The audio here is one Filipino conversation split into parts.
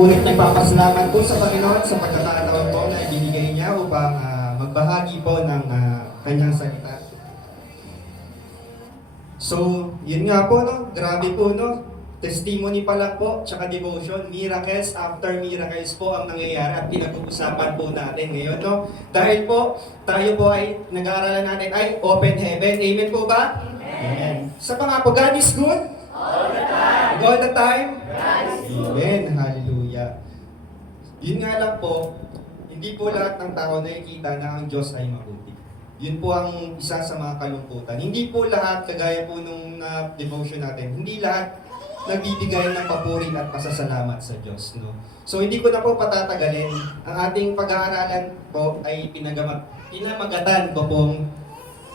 Ulit nagpapasalamat po sa Panginoon sa pagkakataon po na ibinigay niya upang magbahagi po ng kanyang salita. So, yun nga po, no? Grabe po, no? Testimony pa lang po, tsaka devotion, miracles after miracles po ang nangyayari at pinag-uusapan po natin ngayon, no? Dahil po, tayo po ay nag-aaralan natin ay open heaven. Amen po ba? Amen. Sa pa nga po, God is good? All the time. All the time? God is good. Amen. Hallelujah. Yun nga lang po, hindi po lahat ng tao nakikita na ang Diyos ay mabuti. Yun po ang isa sa mga kalungkutan. Hindi po lahat, kagaya po nung devotion natin, hindi lahat nagbibigay ng papuri at pasasalamat sa Diyos. No? So hindi ko na po patatagalin. Ang ating pag-aaralan po ay pinamagatan ko pong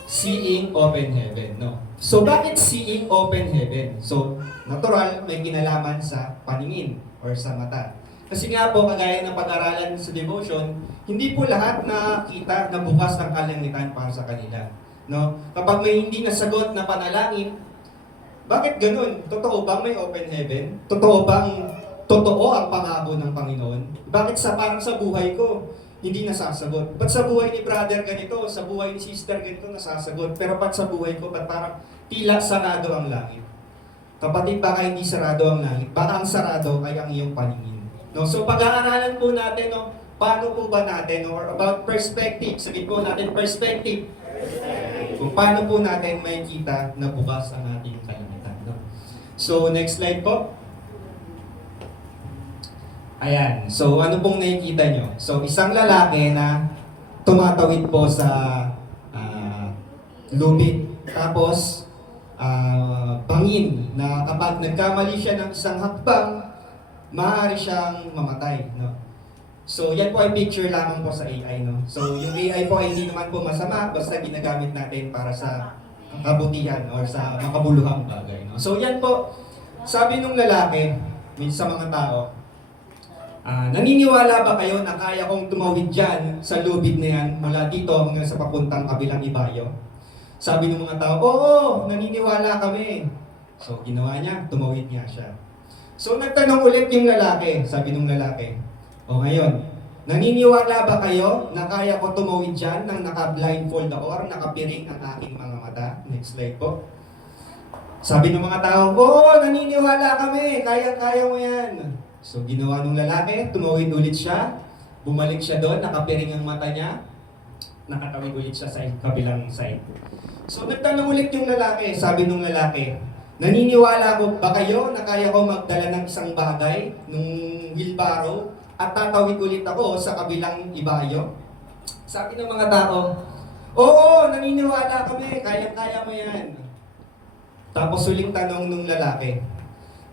Seeing Open Heaven. No? So bakit Seeing Open Heaven? So natural, may kinalaman sa paningin or sa mata. Kasi nga po, kagaya ng pag-aralan sa devotion, hindi po lahat nakita na bukas ang kalangitan para sa kanila. No? Kapag may hindi nasagot na panalangin, bakit ganun? Totoo bang may open heaven? Totoo ang pangako ng Panginoon? Bakit parang sa buhay ko, hindi nasasagot? Ba't sa buhay ni brother ganito, sa buhay ni sister ganito nasasagot? Pero ba't sa buhay ko, ba't parang tila sarado ang langit? Kapatid, baka hindi sarado ang langit. Baka ang sarado ay ang iyong paningin. No? So pag-aaralan po natin, no, paano po ba natin, no, or about perspective, sabihin po natin perspective. Kung paano po natin makikita na bukas ang ating kalangitan. No? So next slide po. Ayan. So ano pong nakikita nyo? So isang lalaki na tumatawid po sa lubid. Tapos bangin na kapag nagkamali siya ng isang hakbang, maaari siyang mamatay, no? So, yan po ay picture lamang po sa AI, no? So, yung AI po ay hindi naman po masama, basta ginagamit natin para sa kabutihan or sa makabuluhang bagay, no? So, yan po, sabi nung lalaki, sa mga tao, naniniwala ba kayo na kaya kong tumawid dyan sa lubid na yan mula dito hanggang sa papuntang kabilang ibayo? Sabi ng mga tao, oo, naniniwala kami. So, ginawa niya, tumawid niya siya. So nagtanong ulit yung lalaki, sabi nung lalaki, o ngayon, naniniwala ba kayo na kaya ko tumawid dyan nang naka-blindfold ako or nakapiring ang aking mga mata? Next slide po. Sabi ng mga tao, oo, naniniwala kami, kaya-kaya mo yan. So ginawa nung lalaki, tumawid ulit siya, bumalik siya doon, nakapiring ang mata niya, nakatawid ulit siya sa kabilang side. So nagtanong ulit yung lalaki, sabi nung lalaki, naniniwala ko ba kayo na kaya ko magdala ng isang bagay, nung wheelbarrow, at tatawid ulit ako sa kabilang ibayo? Sabi ng mga tao, oo, naniniwala kami, kaya-kaya mo yan. Tapos huling tanong nung lalaki,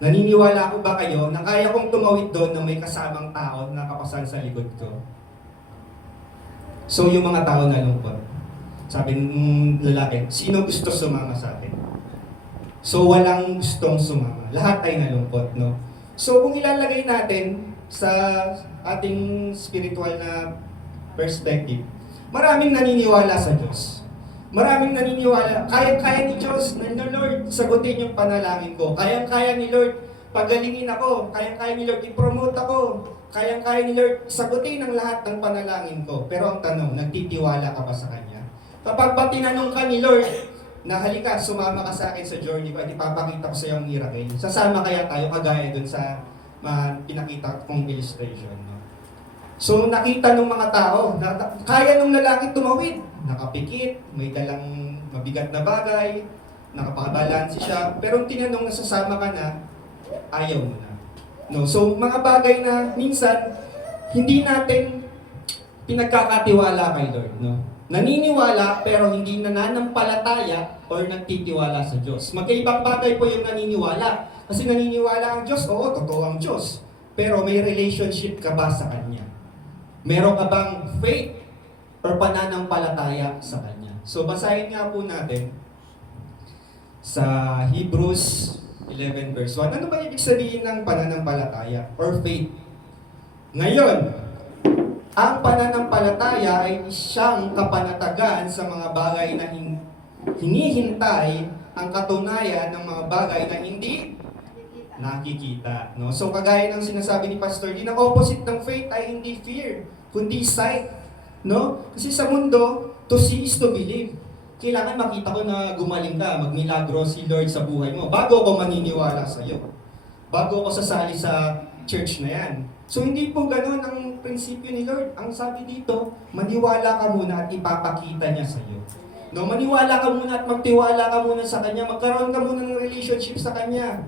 naniniwala ko ba kayo na kaya kong tumawid doon na may kasamang tao na nakapasan sa likod ko? So yung mga tao nalungkot. Sabi ng lalaki, sino gusto sumama sa atin? So walang gustong sumama. Lahat ay nalungkot, no? So kung ilalagay natin sa ating spiritual na perspective, maraming naniniwala sa Diyos. Maraming naniniwala, kaya-kaya ni Diyos, na Lord, sagutin yung panalangin ko. Kaya-kaya ni Lord, pagalingin ako. Kaya-kaya ni Lord, i-promote ako. Kaya-kaya ni Lord, sagutin ang lahat ng panalangin ko. Pero ang tanong, nagtitiwala ka ba sa Kanya? Kapag ba tinanong ka ni Lord, na halika, sumama ka sa akin sa journey ko at ipapakita ko sa iyo ang miracle. Sasama kaya tayo kagaya dun sa pinakita kong illustration. No? So nakita ng mga tao, kaya ng lalaki tumawid. Nakapikit, may dalang mabigat na bagay, nakapabalansi siya, pero tinanong na sasama ka na, ayaw mo na. No? So mga bagay na minsan, hindi natin pinagkakatiwala kay Lord. No? Naniniwala pero hindi nananampalataya or nagtitiwala sa Diyos. Magkaibang bagay po yung naniniwala. Kasi naniniwala ang Diyos, oo, totoo ang Diyos. Pero may relationship ka ba sa Kanya? Meron ka bang faith or pananampalataya sa Kanya? So basahin nga po natin sa Hebrews 11 verse 1. Ano ba ibig sabihin ng pananampalataya or faith? Ngayon, ang pananampalataya ay siyang kapanatagan sa mga bagay na hinihintay, ang katunayan ng mga bagay na hindi nakikita. No? So kagaya ng sinasabi ni Pastor Dean, ang opposite ng faith ay hindi fear, kundi sight. No? Kasi sa mundo, to see is to believe. Kailangan makita ko na gumaling ka, magmilagro si Lord sa buhay mo, bago ako maniniwala sa iyo. Bago ako sasali sa church na yan. So hindi po ganoon ang prinsipyo ni Lord. Ang sabi dito, maniwala ka muna at ipapakita niya sa iyo. No, maniwala ka muna at magtiwala ka muna sa Kanya, magkaroon ka muna ng relationship sa Kanya.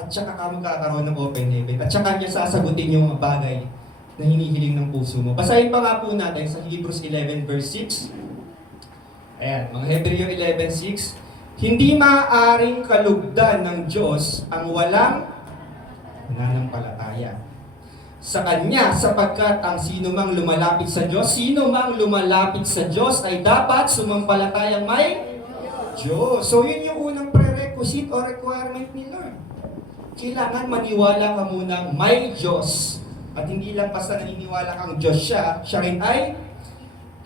At saka ka magkakaroon ng open heaven. At saka niya sasagutin yung mga bagay na hinihiling ng puso mo. Basahin pa nga po natin sa Hebrews 11 verse 6. Ayan, mga Hebreo 11:6. Hindi maaaring kalugdan ng Diyos ang walang pananampalataya sa Kanya, sapagkat ang sino mang lumalapit sa Diyos ay dapat sumampalatayang may Diyos. So yun yung unang prerequisite o requirement ni Lord. Kailangan maniwala ka munang may Diyos. At hindi lang basta naniniwala kang Diyos siya rin ay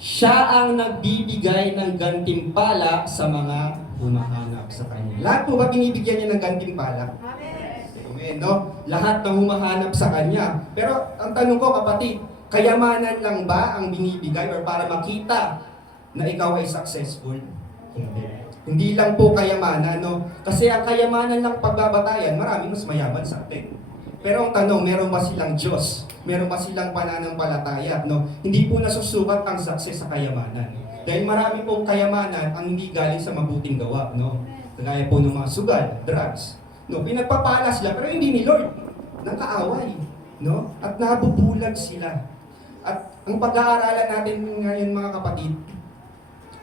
siya ang nagbibigay ng gantimpala sa mga humahanap sa Kanya. Lahat po ba binibigyan niya ng gantimpala? Amen, no? Lahat ng humahanap sa Kanya. Pero ang tanong ko, kapatid, kayamanan lang ba ang binibigay or para makita na ikaw ay successful? Hindi lang po kayamanan, no? Kasi ang kayamanan lang pagbabatayan, marami mas mayaman sa atin. Pero ang tanong, meron ba silang Diyos? Meron ba silang pananampalataya? No? Hindi po nasusukat ang success sa kayamanan. Dahil marami pong kayamanan ang hindi galing sa mabuting gawa. No? Kagaya po ng mga sugal, drugs. No? Pinagpapala sila, pero hindi ni Lord. Nakaaway. No? At nabubulag sila. At ang pag-aaralan natin ngayon mga kapatid,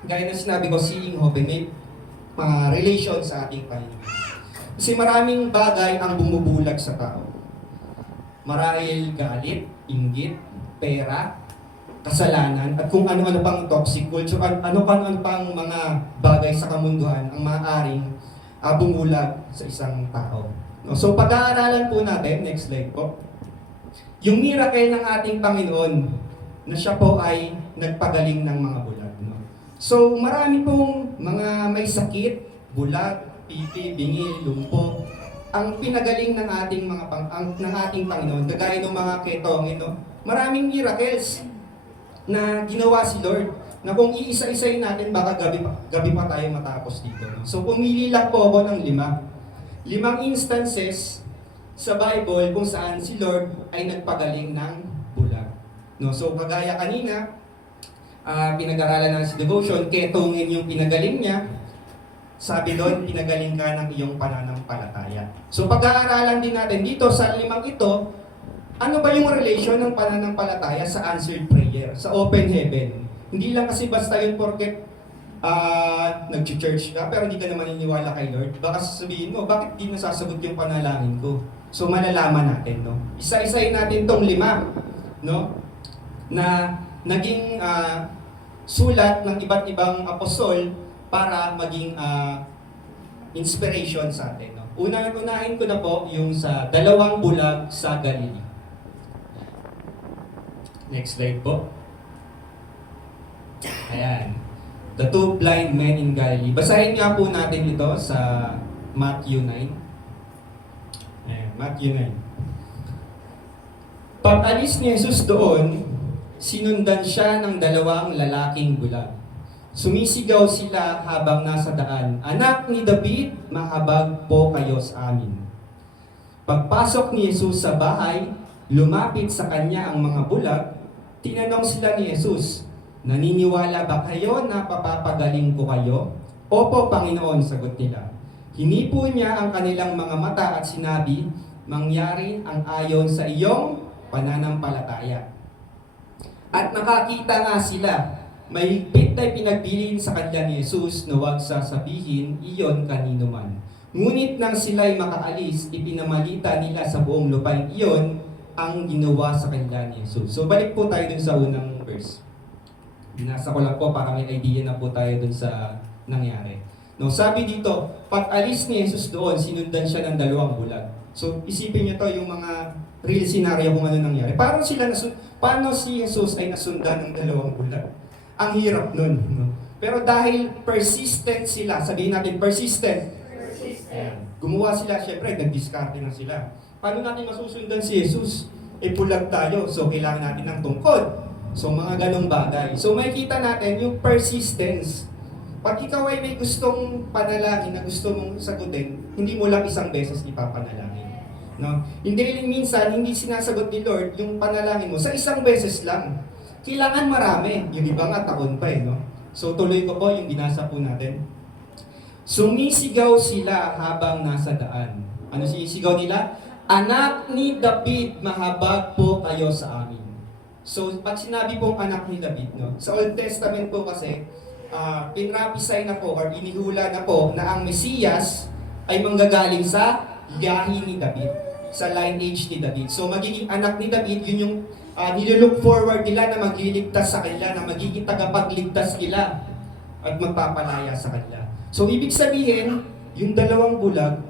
gaya na sinabi ko, seeing hope, may relation sa ating Panginoon. Kasi maraming bagay ang bumubulag sa tao. Marahil galit, inggit, pera, kasalanan, at kung ano-ano pang toxic culture, ano-ano pang mga bagay sa kamunduhan ang maaaring bumulag sa isang tao. No? So pag-aaralan po natin, next slide po, yung miracle ng ating Panginoon na siya po ay nagpagaling ng mga bulag. No? So marami pong mga may sakit, bulag, pipi, bingi, lumpo, ang pinagaling ng ating ng ating Panginoon, kagaya ng mga ketongin, no? Maraming miracles na ginawa si Lord, na kung iisa-isayin natin, baka gabi pa tayo matapos dito. No? So pumili lang po ako ng 5. 5 instances sa Bible kung saan si Lord ay nagpagaling ng bulag. No? So kagaya kanina, pinag-aralan ng si devotion, ketongin yung pinagaling niya. Sabi doon, pinagaling ka ng iyong pananampalataya. So pag-aaralan din natin dito sa 5 ito, ano ba yung relation ng pananampalataya sa answered prayer, sa open heaven? Hindi lang kasi basta yun porket nag-church ka pero hindi ka naman naniniwala kay Lord. Baka sasabihin mo, bakit di nasasagot yung panalangin ko? So malalaman natin, no? Isa-isayin natin tong 5, no? Na naging sulat ng iba't ibang apostol para maging inspiration sa atin. No? Unahin ko na po yung sa 2 bulag sa Galilee. Next slide po. Ayan. The 2 blind men in Galilee. Basahin nga po natin ito sa Matthew 9. Ayan, Matthew 9. Pag-alis ni Jesus doon, sinundan siya ng 2 lalaking bulag. Sumisigaw sila habang nasa daan, "Anak ni David, mahabag po kayo sa amin." Pagpasok ni Jesus sa bahay, lumapit sa kanya ang mga bulag. Tinanong sila ni Jesus, "Naniniwala ba kayo na papapagaling ko kayo?" "Opo, Panginoon," sagot nila. Hinipo niya ang kanilang mga mata at sinabi, "Mangyari ang ayon sa iyong pananampalataya." At nakakita nga sila. Mahigpit na pinagbilin sa kanila ni Jesus na huwag sasabihin iyon kanino man. Ngunit nang sila'y makaalis, ipinamalita nila sa buong lupain iyon ang ginawa sa kanila ni Jesus. So balik po tayo dun sa unang verse. Binasa ko lang po para may idea na po tayo dun sa nangyari. No, sabi dito, pag alis ni Jesus doon, sinundan siya ng 2 bulag. So isipin niyo to yung mga real scenario kung ano nangyari. Paano si Jesus ay nasundan ng 2 bulag? Ang hirap nun. No? Pero dahil persistent sila, sabihin natin persistent. Ayan. Gumawa sila, syempre, nag-discarte na sila. Paano natin masusundan si Jesus? Pulag tayo, so kailangan natin ng tungkod. So mga ganong bagay. So makikita natin yung persistence. Pag ikaw ay may gustong panalangin na gusto mong sagutin, hindi mo lang isang beses ipapanalangin. No? Hindi minsan, hindi sinasagot ni Lord yung panalangin mo sa isang beses lang. Kailangan marami. Yung iba nga taon pa no? So tuloy ko po yung binasa po natin. Sumisigaw sila habang nasa daan. Ano sinisigaw nila? Anak ni David, mahabag po kayo sa amin. So, pag sinabi pong anak ni David, no? Sa Old Testament po kasi, pinrapisay na po or inihula na po na ang Mesiyas ay manggagaling sa yahi ni David, sa lineage ni David. So, magiging anak ni David, yun yung nilook forward nila na magliligtas sa kanila, na magiging tagapagligtas nila at magpapalaya sa kanila. So, ibig sabihin, yung dalawang bulag,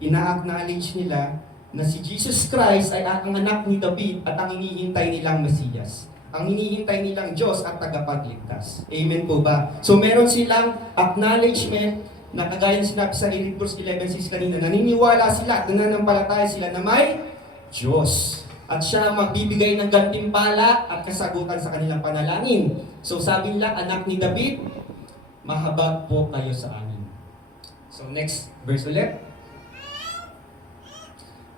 ina-acknowledge nila na si Jesus Christ ay ang anak ni David at ang hinihintay nilang Mesiyas. Ang hinihintay nilang Diyos at tagapagligtas. Amen po ba? So meron silang acknowledgement na kagaya ng sinabi sa Hebrews 11:6 kanina, naniniwala sila at nananampalataya sila na may Diyos. At siya ang magbibigay ng gantimpala at kasagutan sa kanilang panalangin. So sabi nila, anak ni David, mahabag po kayo sa amin. So next verse ulit.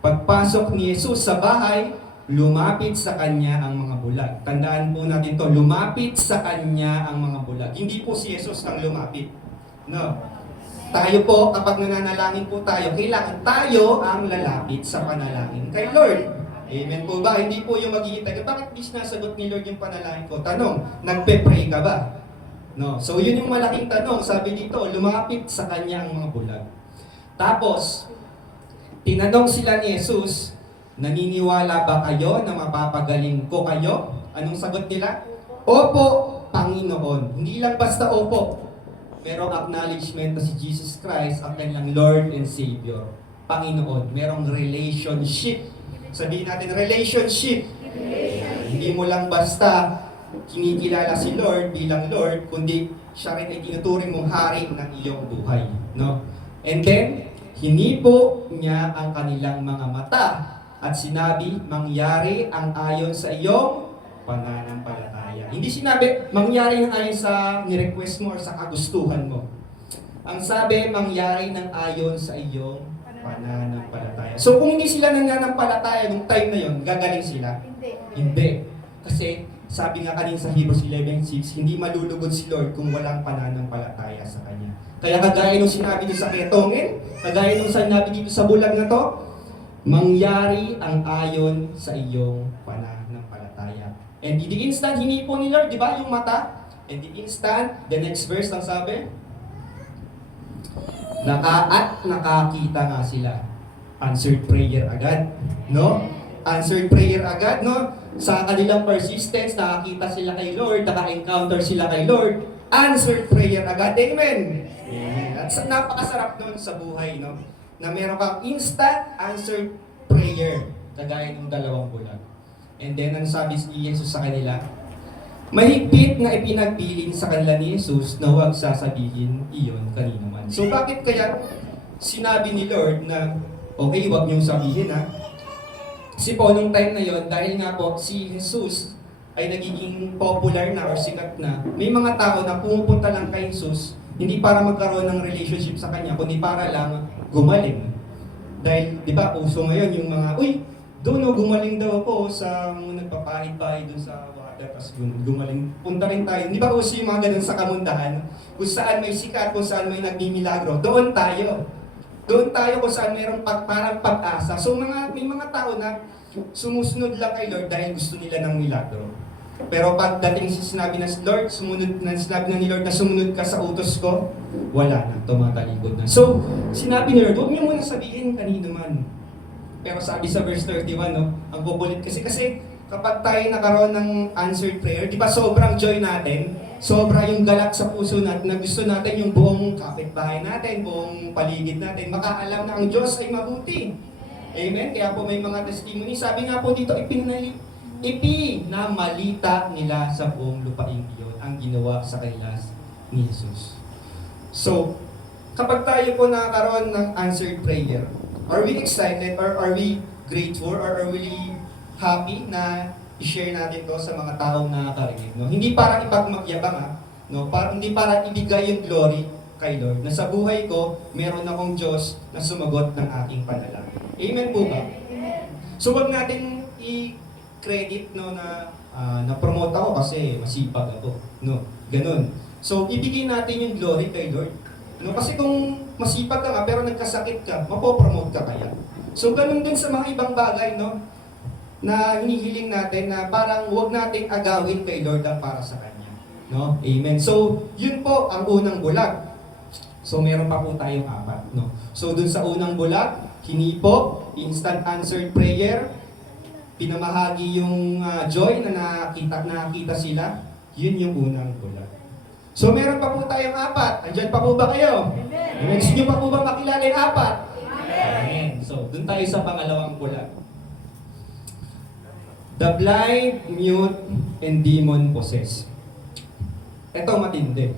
Pagpasok ni Jesus sa bahay, lumapit sa kanya ang mga bulag. Tandaan po natin to, lumapit sa kanya ang mga bulag. Hindi po si Jesus ang lumapit. No. Tayo po, kapag nananalangin po tayo, kailangan tayo ang lalapit sa panalangin kay Lord. Amen po ba? Hindi po yung maghihintay. Bakit di sinasagot ni Lord yung panalangin ko? Tanong, nagpe-pray ka ba? No. So yun yung malaking tanong. Sabi dito, lumapit sa kanya ang mga bulag. Tapos, tinanong sila ni Jesus, naniniwala ba kayo na mapapagaling ko kayo? Anong sagot nila? Opo, Panginoon. Hindi lang basta opo. Merong acknowledgement na si Jesus Christ ang kanilang Lord and Savior. Panginoon. Merong relationship. Sabihin natin, relationship. Hindi mo lang basta kinikilala si Lord bilang Lord, kundi siya rin ay tinuturing mong hari ng iyong buhay. No? And then, hinipo niya ang kanilang mga mata at sinabi, mangyari ang ayon sa iyong pananampalataya. Hindi sinabi, mangyari ang ayon sa ni-request mo or sa kagustuhan mo. Ang sabi, mangyari ng ayon sa iyong pananampalataya. So kung hindi sila nananampalataya nung time na yon, gagaling sila? Hindi. Kasi sabi nga kanina sa Hebrews 11:6, hindi malulugod si Lord kung walang pananampalataya sa Kanya. Kaya kagaya nung sinabi dito sa ketongin, kagaya nung sinabi dito sa bulag na to, mangyari ang ayon sa iyong pananampalataya. And in the instant, hinipo ni Lord, di ba, yung mata? And the instant, the next verse ang sabi, nakakita nga sila. Answered prayer agad, no? Answered prayer agad, no? Sa kanilang persistence, nakakita sila kay Lord, naka-encounter sila kay Lord, answered prayer agad. Amen! Amen. At napakasarap nun sa buhay, no? Na meron kang instant answered prayer, kagaya ng dalawang bulag. And then, ang sabi ni Jesus sa kanila, mahigpit na ipinagpiling sa kanila ni Jesus na huwag sasabihin iyon kanino man. So bakit kaya sinabi ni Lord na, okay, huwag niyong sabihin ha? Kasi po, nung time na yon, dahil nga po, si Jesus ay nagiging popular na or sikat na, may mga tao na pumupunta lang kay Jesus, hindi para magkaroon ng relationship sa Kanya, kundi para lang gumaling. Dahil, di ba, uso ngayon yung mga, uy, doon gumaling daw ako sa nagpapahid-pahid doon sa water, tapos gumaling. Punta rin tayo. Di ba uso yung mga ganun sa kamundahan? Kung saan may sikat, kung saan may nagmimilagro, doon tayo. Doon tayo kung saan mayroong parang pag-asa. So may mga tao na sumusunod lang kay Lord dahil gusto nila ng milagro. Pero pagdating sa sinabi na Lord, sinabi na ni Lord na sumunod ka sa utos ko, wala na, tumatalikod na. So, sinabi ni Lord, huwag niyo muna sabihin kanino man. Pero sabi sa verse 31, no, ang kukulit kasi kapag tayo nakaroon ng answered prayer, di ba sobrang joy natin? Sobra yung galak sa puso natin na gusto natin yung buong kapitbahay natin, buong paligid natin, makaalam na ang Diyos ay mabuti. Amen? Kaya po may mga testimony. Sabi nga po dito, ipinamalita nila sa buong lupaing iyon ang ginawa sa kanila ni Jesus. So, kapag tayo po nakakaroon ng answered prayer, are we excited or are we grateful or are we happy na i-share natin to sa mga taong nakakarinig? No? Hindi para ipagmagyabang no? Hindi para ibigay yung glory kay Lord, na sa buhay ko, meron akong Diyos na sumagot ng aking panalangin. Amen po ba? So wag natin i-credit no, na na-promote ako kasi masipag ako. No, ganun. So ibigay natin yung glory kay Lord. No, kasi kung masipag ka nga pero nagkasakit ka, mapopromote ka kaya. So ganun din sa mga ibang bagay, no? Na hinihiling natin na parang wag nating agawin kay Lord ang para sa Kanya. No? Amen. So, yun po ang unang bulag. So, meron pa po tayong apat. No? So, dun sa unang bulag, hinipo, instant answered prayer, pinamahagi yung joy na nakita sila, yun yung unang bulag. So, meron pa po tayong apat. Andyan pa po ba kayo? Amen. Next nyo pa po ba makilala yung apat? Amen. So, dun tayo sa pangalawang bulag. The blind, mute, and demon possessed. Ito matindi.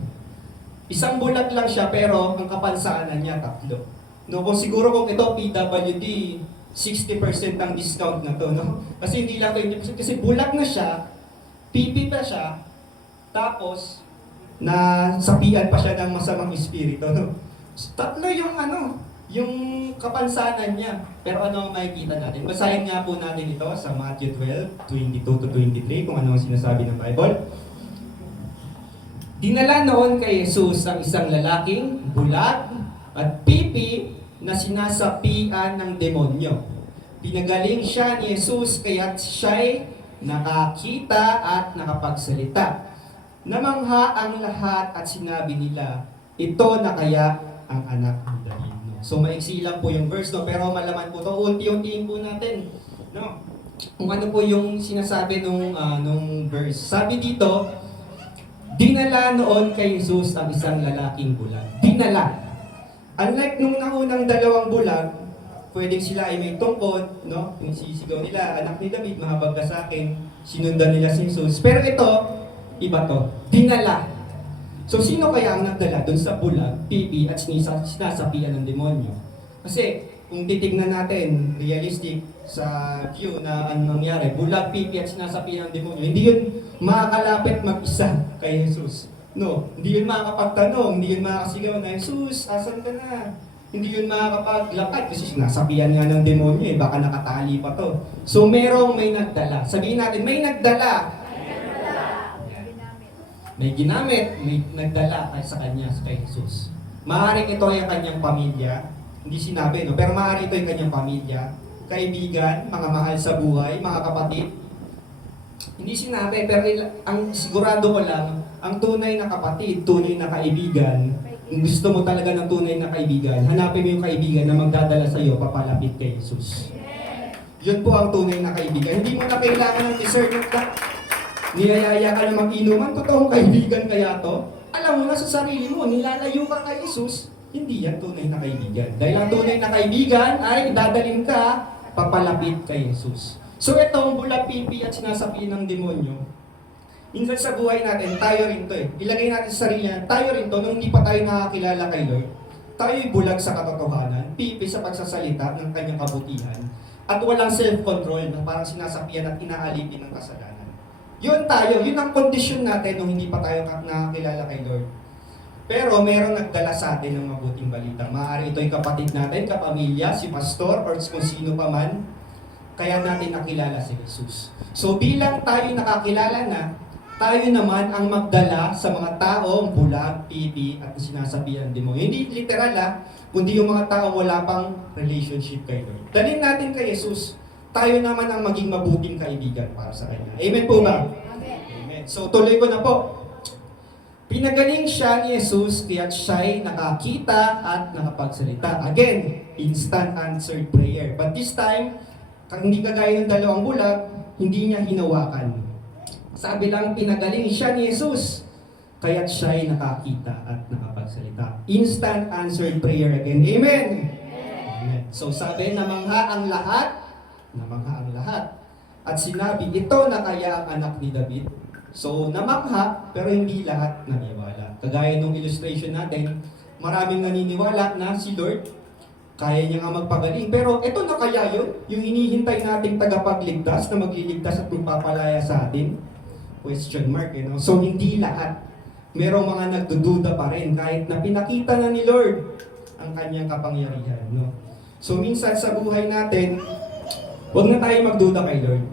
Isang bulag lang siya pero ang kapansanan niya tatlo. No, kung siguro kung ito PWD, 60% ang discount na to, no? Kasi hindi lang 20%, kasi bulag na siya, PP pa siya, tapos na sapian pa siya ng masamang espiritu, no? So, tatlo yung yung kapansanan niya. Pero ano ang makikita natin? Basahin nga po natin ito sa Matthew 12:22-23, kung ano ang sinasabi ng Bible. Dinala noon kay Jesus ang isang lalaking bulag at pipi na sinasapian ng demonyo. Pinagaling siya ni Jesus kaya't siya'y nakakita at nakapagsalita. Namangha ang lahat at sinabi nila, ito na kaya ang anak ng David. So maiksi lang po yung verse, no? Pero malaman po ito, unti-untiin po natin. No? Kung ano po yung sinasabi nung verse. Sabi dito, dinala noon kay Jesus ang isang lalaking bulag. Dinala. Unlike nung naunang dalawang bulag, pwedeng sila ay may tungkod, no? Yung sisigaw nila, anak ni David, mahabag ka sa akin, sinundan nila si Jesus. Pero ito, iba to. Dinala. So, sino kaya ang nagdala doon sa bulag, pipi, at sinasapian ng demonyo? Kasi, kung titignan natin, realistic sa view na anong nangyari, bulag, pipi, at sinasapian ng demonyo, hindi yun makakalapit mag-isa kay Jesus. No, hindi yun makakapagtanong, hindi yun makakasigaw na, Jesus, asan ka na? Hindi yun makakapaglakad kasi sinasapian nga ng demonyo baka nakatali pa to. So, merong may nagdala. Sabihin natin, may nagdala. May ginamit, may nagdala sa kanya, kay Jesus. Maaaring ito ay ang kanyang pamilya, hindi sinabi, no? Pero maaaring ito ay kanyang pamilya, kaibigan, mga mahal sa buhay, mga kapatid. Hindi sinabi, pero ang sigurado ko lang, ang tunay na kapatid, tunay na kaibigan, kung gusto mo talaga ng tunay na kaibigan, hanapin mo yung kaibigan na magdadala sa iyo papalapit kay Jesus. Yun po ang tunay na kaibigan. Hindi mo na kailangan ng discernment na niyayaya ka na mag-inuman, totoong kaibigan kaya to? Alam mo na sa sarili mo, nilalayo ka kay Jesus, hindi yan tunay na kaibigan. Dahil ang tunay na kaibigan ay dadalhin ka papalapit kay Jesus. So itong bulag, pipi at sinasapian ng demonyo, minsan sa buhay natin, tayo rin to Ilagay natin sa sarili natin, tayo rin to, nung hindi pa tayo nakakilala kay Lord, tayo'y bulag sa katotohanan, pipi sa pagsasalita ng kanyang kabutihan, at walang self-control na parang sinasapian at inaalipin ng kasalanan. Yun tayo, yun ang kondisyon natin nung hindi pa tayo nakakilala kay Lord. Pero meron nagdala sa atin ng mabuting balita. Maaari ito'y kapatid natin, kapamilya, si pastor, or kung sino pa man, kaya natin nakilala si Jesus. So bilang tayo nakakilala na, tayo naman ang magdala sa mga taong bulag, pipi, at sinasabihan din mo. Hindi literal kundi yung mga taong wala pang relationship kay Lord. Dalhin natin kay Jesus, tayo naman ang maging mabuting kaibigan para sa Kanya. Amen po ba? Amen. So tuloy ko na po. Pinagaling siya ni Jesus kaya't siya'y nakakita at nakapagsalita. Again, instant answered prayer. But this time, hindi kagaya ng dalawang bulag, hindi niya hinawakan. Sabi lang, pinagaling siya ni Jesus, kaya't siya'y nakakita at nakapagsalita. Instant answered prayer again. Amen? Amen. So sabi, namangha ang lahat, at sinabi, ito na kaya ang anak ni David. So namangha, pero hindi lahat naniwala. Kagaya nung illustration natin, Maraming naniniwala na si Lord, kaya niya nga magpagaling. Pero ito na kaya yun? Yung hinihintay nating tagapagligtas na magliligtas at magpapalaya sa atin? Question mark, So, hindi lahat. Merong mga nagdududa pa rin kahit na pinakita na ni Lord ang kanyang kapangyarihan, So, minsan sa buhay natin, huwag na tayo magduda kay Lord.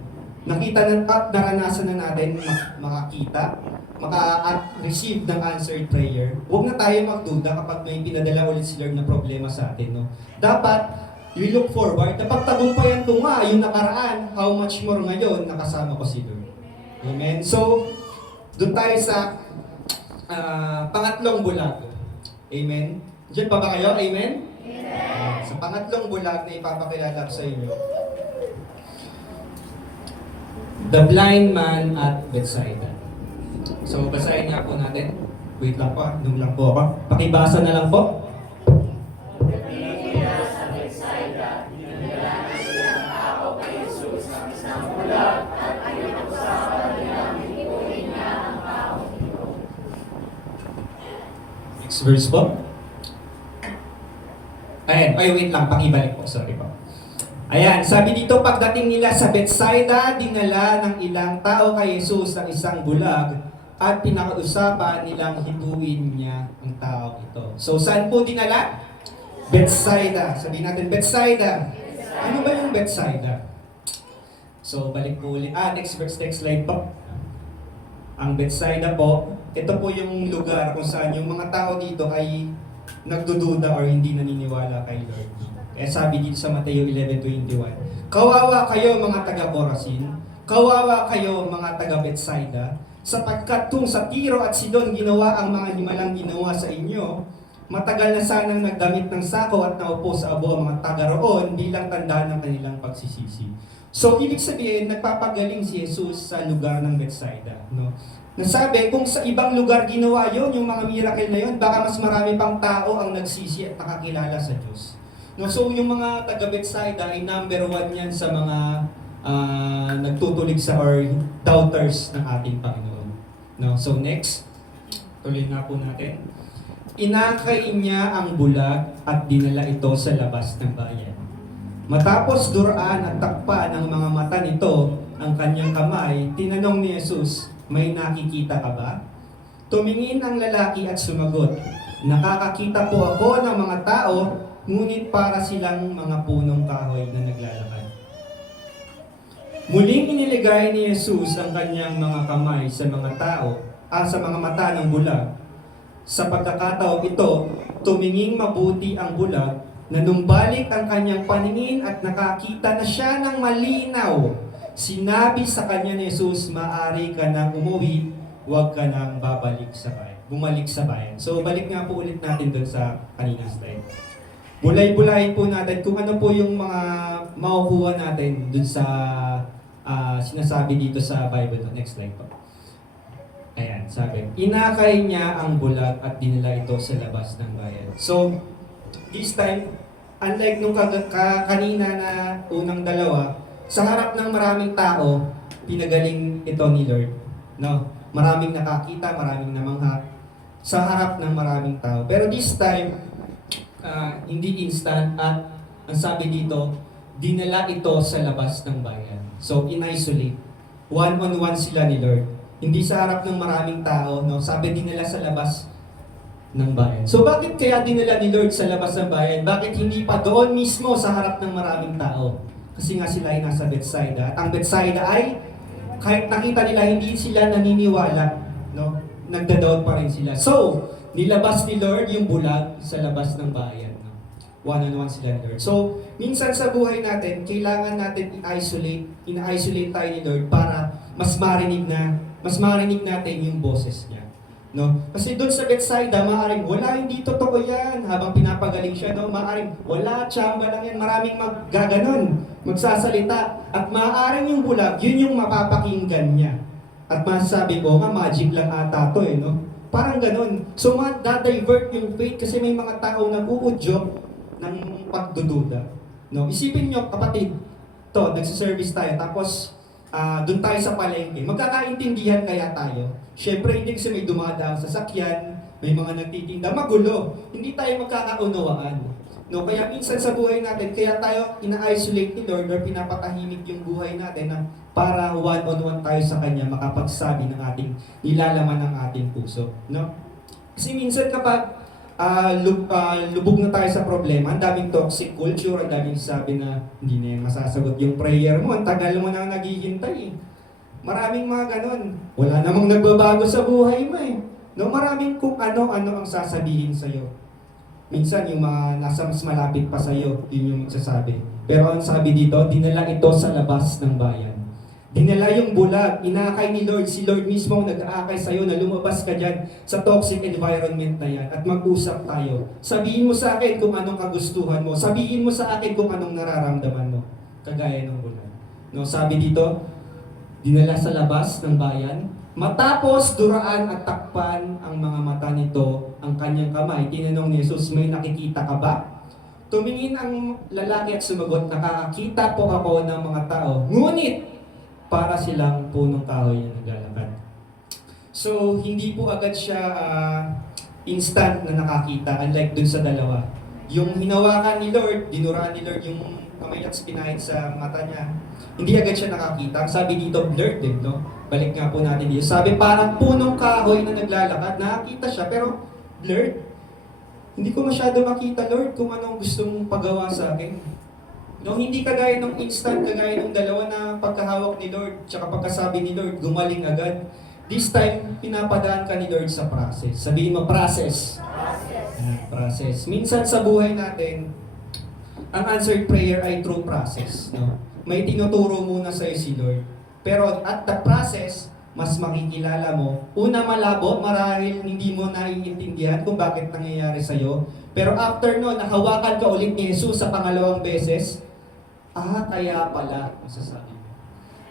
Nakita na at naranasan na natin makakita, maka-receive ng answered prayer. Huwag na tayo magduda kapag may pinadala ulit si Lord na problema sa atin. Dapat, we look forward na pagtagumpayan ito nga, yung nakaraan, how much more ngayon, nakasama ko si Lord. Amen? So, doon tayo sa pangatlong bulag. Amen? Diyan pa ba kayo? Amen? Amen. Sa pangatlong bulag na ipapakilala ko sa inyo, The Blind Man at Bethsaida. So, basahin nga po natin. Wait lang po, nung lang po ako. Pakibasa na lang po. Sa Bethsaida, dinala ng ilang tao kay Jesus ang isang bulag at pinag-usapan nilang hipuin niya ang taong ito. Next verse po. Ayan, ay wait lang, pakibalik po, sorry po. Ayan, sabi dito, pagdating nila sa Bethsaida, dinala ng ilang tao kay Jesus ang isang bulag at pinakausapan nilang hituin niya ang tao ito. So, saan po dinala? Bethsaida. Sabihin natin, Bethsaida. Ano ba yung Bethsaida? So, balik po ulit. Next verse, next slide po. Ang Bethsaida po, ito po yung lugar kung saan yung mga tao dito ay nagdududa or hindi naniniwala kay Lord. Kaya sabi dito sa Mateo 11:21, kawawa kayo mga taga-Corazin, kawawa kayo mga taga-Bethsaida, sapagkat kung sa Tiro at Sidon ginawa ang mga himalang ginawa sa inyo, matagal na sanang nagdamit ng sako at naupo sa abo ang mga taga roon bilang tandaan ng kanilang pagsisisi. So, ibig sabihin, nagpapagaling si Jesus sa lugar ng Bethsaida. Nasabi, kung sa ibang lugar ginawa yon, yung mga miracle na yon, baka mas marami pang tao ang nagsisi at nakakilala sa Diyos. So, yung mga taga-Bethsaida ay number 1 yan sa mga nagtutulig sa or doubters ng ating Panginoon. So, next, tuloy na po natin. Inakay niya ang bulag at dinala ito sa labas ng bayan. Matapos duraan at takpan ng mga mata nito ang kanyang kamay, tinanong ni Jesus, may nakikita ka ba? Tumingin ang lalaki at sumagot, nakakakita po ako ng mga tao, ngunit para silang mga punong kahoy na naglalakad. Muling iniligay ni Jesus ang kanyang mga kamay sa mga tao, sa mga mata ng bulag. Sa pagkakataon ito, tuminging mabuti ang bulag, na numbalik ang kanyang paningin at nakakita na siya ng malinaw. Sinabi sa kanya ni Jesus, maaari ka nang umuwi, huwag ka nang bumalik sa bayan. So balik nga po ulit natin doon sa kanina slide. Bulay-bulayin po natin kung ano po yung mga makukuha natin doon sa sinasabi dito sa Bible. Next slide po. Ayan, sabi, inakay niya ang bulag at dinala ito sa labas ng bayan. So, this time, unlike nung kanina na unang dalawa, sa harap ng maraming tao, pinagaling ito ni Lord. Maraming nakakita, maraming namangha, sa harap ng maraming tao. Pero this time, hindi instant at ang sabi dito, dinala ito sa labas ng bayan. So, in-isolate. One-on-one sila ni Lord. Hindi sa harap ng maraming tao, sabi dinala sa labas ng bayan. So bakit kaya dinala ni Lord sa labas ng bayan? Bakit hindi pa doon mismo sa harap ng maraming tao? Kasi nga sila ay nasa Bethsaida. At ang Bethsaida ay, kahit nakita nila, hindi sila naniniwala. Nagda-doubt pa rin sila. So, nilabas ni Lord yung bulag sa labas ng bayan. One-on-one sila ni Lord. So, minsan sa buhay natin, kailangan natin ina-isolate tayo ni Lord para mas marinig natin yung boses niya. Kasi doon sa Bethsaida, maaaring wala, hindi totoo yan. Habang pinapagaling siya, maaaring wala, tsamba lang yan. Maraming maggaganon, magsasalita. At maaaring yung bulag, yun yung mapapakinggan niya. At masasabi ko, magic lang ata to Parang ganon. So, ma-divert yung faith kasi may mga tao nag-uudyok ng pagdududa. Isipin nyo, kapatid, nagsiservice tayo, tapos doon tayo sa palengke, magkakaintindihan kaya tayo? Siyempre, hindi kasi may dumadaang sasakyan, may mga nagtitinda, magulo. Hindi tayo magkakaunawaan. No, kaya minsan sa buhay natin, kaya tayo ina-isolate ni Lord or pinapatahimik yung buhay natin na para one-on-one tayo sa Kanya makapagsabi ng ating nilalaman ng ating puso. No? Kasi minsan kapag lubog na tayo sa problema, ang daming toxic culture, ang daming sabi na hindi na yan masasagot yung prayer mo, ang tagal mo na naghihintay. Maraming mga ganon. Wala namang nagbabago sa buhay mo eh. No, maraming kung ano-ano ang sasabihin sa'yo. Minsan yung mga nasa mas malapit pa sa'yo, yun yung magsasabi. Pero ang sabi dito, dinala ito sa labas ng bayan. Dinala yung bulag, inaakay ni Lord. Si Lord mismo ang nag-aakay sa'yo na lumabas ka dyan sa toxic environment na yan at mag-usap tayo. Sabihin mo sa akin kung anong kagustuhan mo. Sabihin mo sa akin kung anong nararamdaman mo. Kagaya ng bulag. No, sabi dito, dinala sa labas ng bayan. Matapos duraan at takpan ang mga mata nito ang kanyang kamay, tinanong ni Jesus, may nakikita ka ba? Tumingin ang lalaki at sumagot, nakakakita po ako ng mga tao, ngunit para silang punong kahoy na naglalakad. So, hindi po agad siya instant na nakakita, unlike dun sa dalawa. Yung hinawakan ni Lord, dinuraan ni Lord yung kamay at pinahit sa mata niya, hindi agad siya nakakita. Sabi dito, blurred din, no? Balik nga po natin dito. Sabi, parang punong kahoy na naglalakad, nakakita siya, pero blurred. Hindi ko masyado makita, Lord, kung anong gusto mong pagawa sa akin. No, hindi kagaya ng instant, kagaya ng dalawa na pagkahawak ni Lord, tsaka pagkasabi ni Lord, gumaling agad. This time, pinapadaan ka ni Lord sa process. Sabihin mo, process. Process. Minsan sa buhay natin, ang answered prayer ay through process. No? May tinuturo muna sa'yo si Lord. Pero at the process, mas makikilala mo. Una, malabo, marahil hindi mo naiintindihan kung bakit nangyayari sa'yo. Pero after no, nahawakan ka ulit ni Jesus sa pangalawang beses, kaya pala, masasabi mo.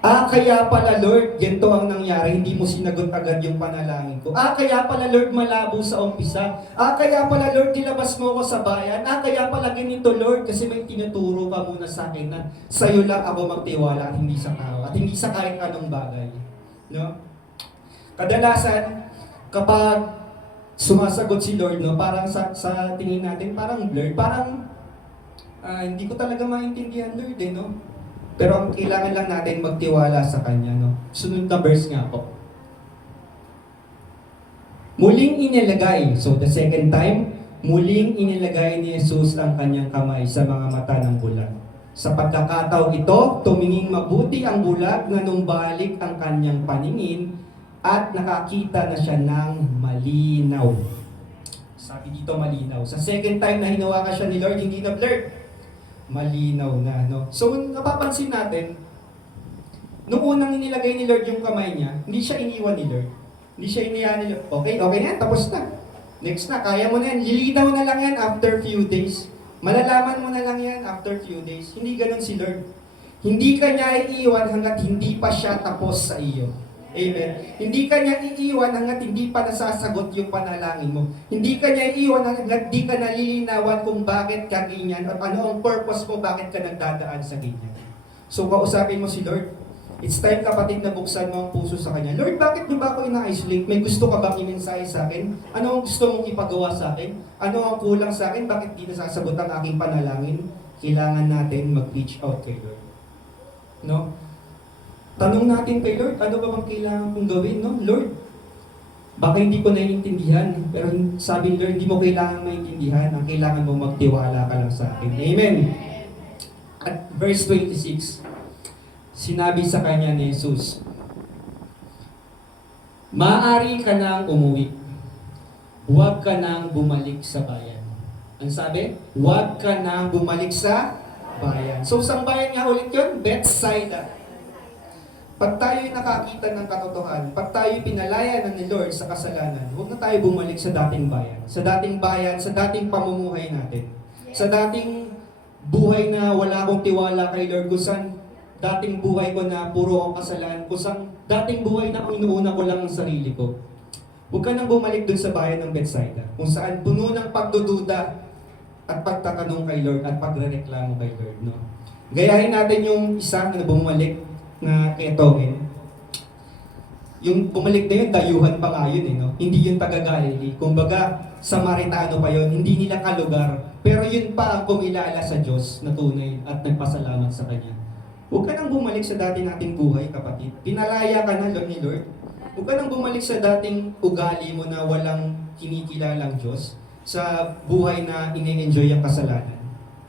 Kaya pala Lord, ganito ang nangyari, hindi mo sinagot agad yung panalangin ko. Kaya pala Lord, malabo sa umpisa. Kaya pala Lord, dilabas mo ako sa bayan. Kaya pala ganito Lord, kasi may tinuturo ka muna sa akin na sa'yo lang ako magtiwala at hindi sa tao, at hindi sa kahit anong bagay. No? Kadalasan, kapag sumasagot si Lord, no, parang sa tingin natin, parang blurred, parang hindi ko talaga maintindihan Lord, no? Pero ang kailangan lang natin magtiwala sa Kanya, no? Sunod na verse nga po. Muling inilagay, so the second time, muling inilagay ni Jesus ang kanyang kamay sa mga mata ng bulag. Sa pagkakataon ito, tumingin mabuti ang bulag na numbalik ang kanyang paningin at nakakita na siya ng malinaw. Sabi dito malinaw. Sa second time na hinawakan siya ni Lord, hindi na blurred. Malinaw na, no? So, napapansin natin, nung unang inilagay ni Lord yung kamay niya, hindi siya iniwan ni Lord. Hindi siya iniwan ni Lord. Okay na yan, tapos na. Next na, kaya mo na yan. Lilinaw na lang yan after few days. Malalaman mo na lang yan after few days. Hindi ganun si Lord. Hindi ka niya iiwan hanggat hindi pa siya tapos sa iyo. Amen. Hindi ka niya iiwan hanggat hindi pa nasasagot yung panalangin mo. Hindi ka niya iiwan hanggat di ka nalilinawan kung bakit ka ganyan at ano ang purpose mo, bakit ka nagdadaan sa ganyan. So kausapin mo si Lord. It's time kapatid na buksan mo ang puso sa Kanya. Lord, bakit niyo ba ako ina-isolate? May gusto ka bang imensahe sa akin? Ano ang gusto mong ipagawa sa akin? Ano ang kulang sa akin? Bakit di nasasagot ang aking panalangin? Kailangan natin mag-reach out kay Lord. No? Tanong natin kay Lord, ano ba bang kailangan kong gawin, no? Lord, baka hindi ko naiintindihan, pero sabi ni Lord, hindi mo kailangan maintindihan, ang kailangan mo magtiwala ka lang sa akin. Amen. At verse 26, sinabi sa kanya ni Jesus, maaari ka nang umuwi, huwag ka nang bumalik sa bayan. Ang sabi, huwag ka nang bumalik sa bayan. So, sang bayan nga ulit yun? Bethsaida. Pag tayo'y nakakita ng katotohanan, pag tayo'y pinalaya ng ni Lord sa kasalanan, huwag na tayo bumalik sa dating bayan. Sa dating bayan, sa dating pamumuhay natin. Sa dating buhay na wala akong tiwala kay Lord, kung saan dating buhay ko na puro ang kasalanan, kung saan dating buhay na ang inuuna ko lang ang sarili ko. Huwag ka nang bumalik dun sa bayan ng Bethsaida, kung saan puno ng pagdududa at pagtatanong kay Lord at pagrereklamo kay Lord. No? Gayahin natin yung isa na bumalik na ketongin. yung bumalik na yun, dayuhan pa nga yun eh, no? Hindi yun taga Galilee. Kumbaga, Samaritano pa yun, hindi nila kalugar. Pero yun pa ang kumilala sa Diyos na tunay at nagpasalamat sa Kanya. Huwag ka nang bumalik sa dati nating buhay, kapatid. Pinalaya ka na ni Lord. Huwag ka nang bumalik sa dating ugali mo na walang kinikilalang Diyos, sa buhay na ine-enjoy ang kasalanan.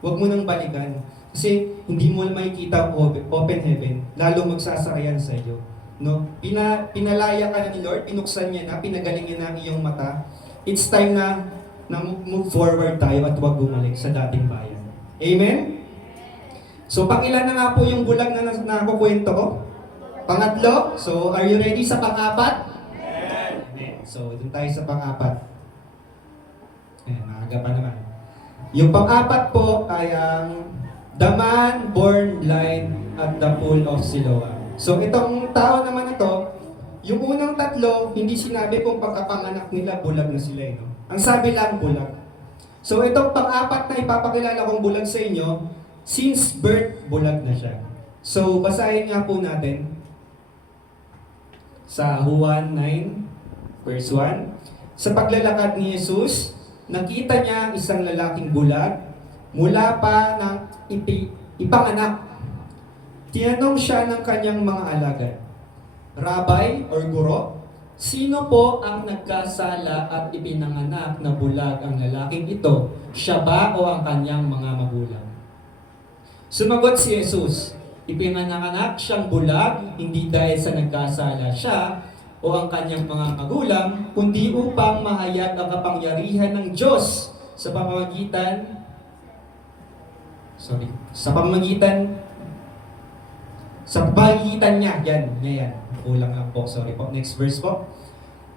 Huwag mo nang balikan. Kasi hindi mo makikita ang open heaven, lalo magsasarayan sa iyo. No? Pinalaya ka na ni Lord, pinuksan niya na, pinagaling niya na ang iyong mata. It's time na move forward tayo at huwag bumalik sa dating bayan. Amen? So, pangilan na nga po yung bulag na nakukwento ko? Pangatlo? So, are you ready sa pang-apat? Amen. So, dun tayo sa pang-apat. Ayan, maaga pa naman. Yung pang-apat po ay ang the man born blind at the pool of Siloam. So, itong tao naman ito, yung unang tatlo, hindi sinabi kung pagkapanganak nila, bulag na sila. No? Ang sabi lang, bulag. So, itong pang-apat na ipapakilala kong bulag sa inyo, since birth, bulag na siya. So, basahin nga po natin sa Juan 9, verse 1. Sa paglalakad ni Jesus, nakita niya isang lalaking bulag mula pa ng ipanganak. Tinanong siya ng kanyang mga alagad, Rabbi or Guro, sino po ang nagkasala at ipinanganak na bulag ang lalaking ito? Siya ba o ang kanyang mga magulang? Sumagot si Jesus, ipinanganak siyang bulag, hindi dahil sa nagkasala siya o ang kanyang mga magulang, kundi upang mahayag ang kapangyarihan ng Diyos sa pamamagitan niya. Yan. Kulang lang po. Sorry po. Next verse po.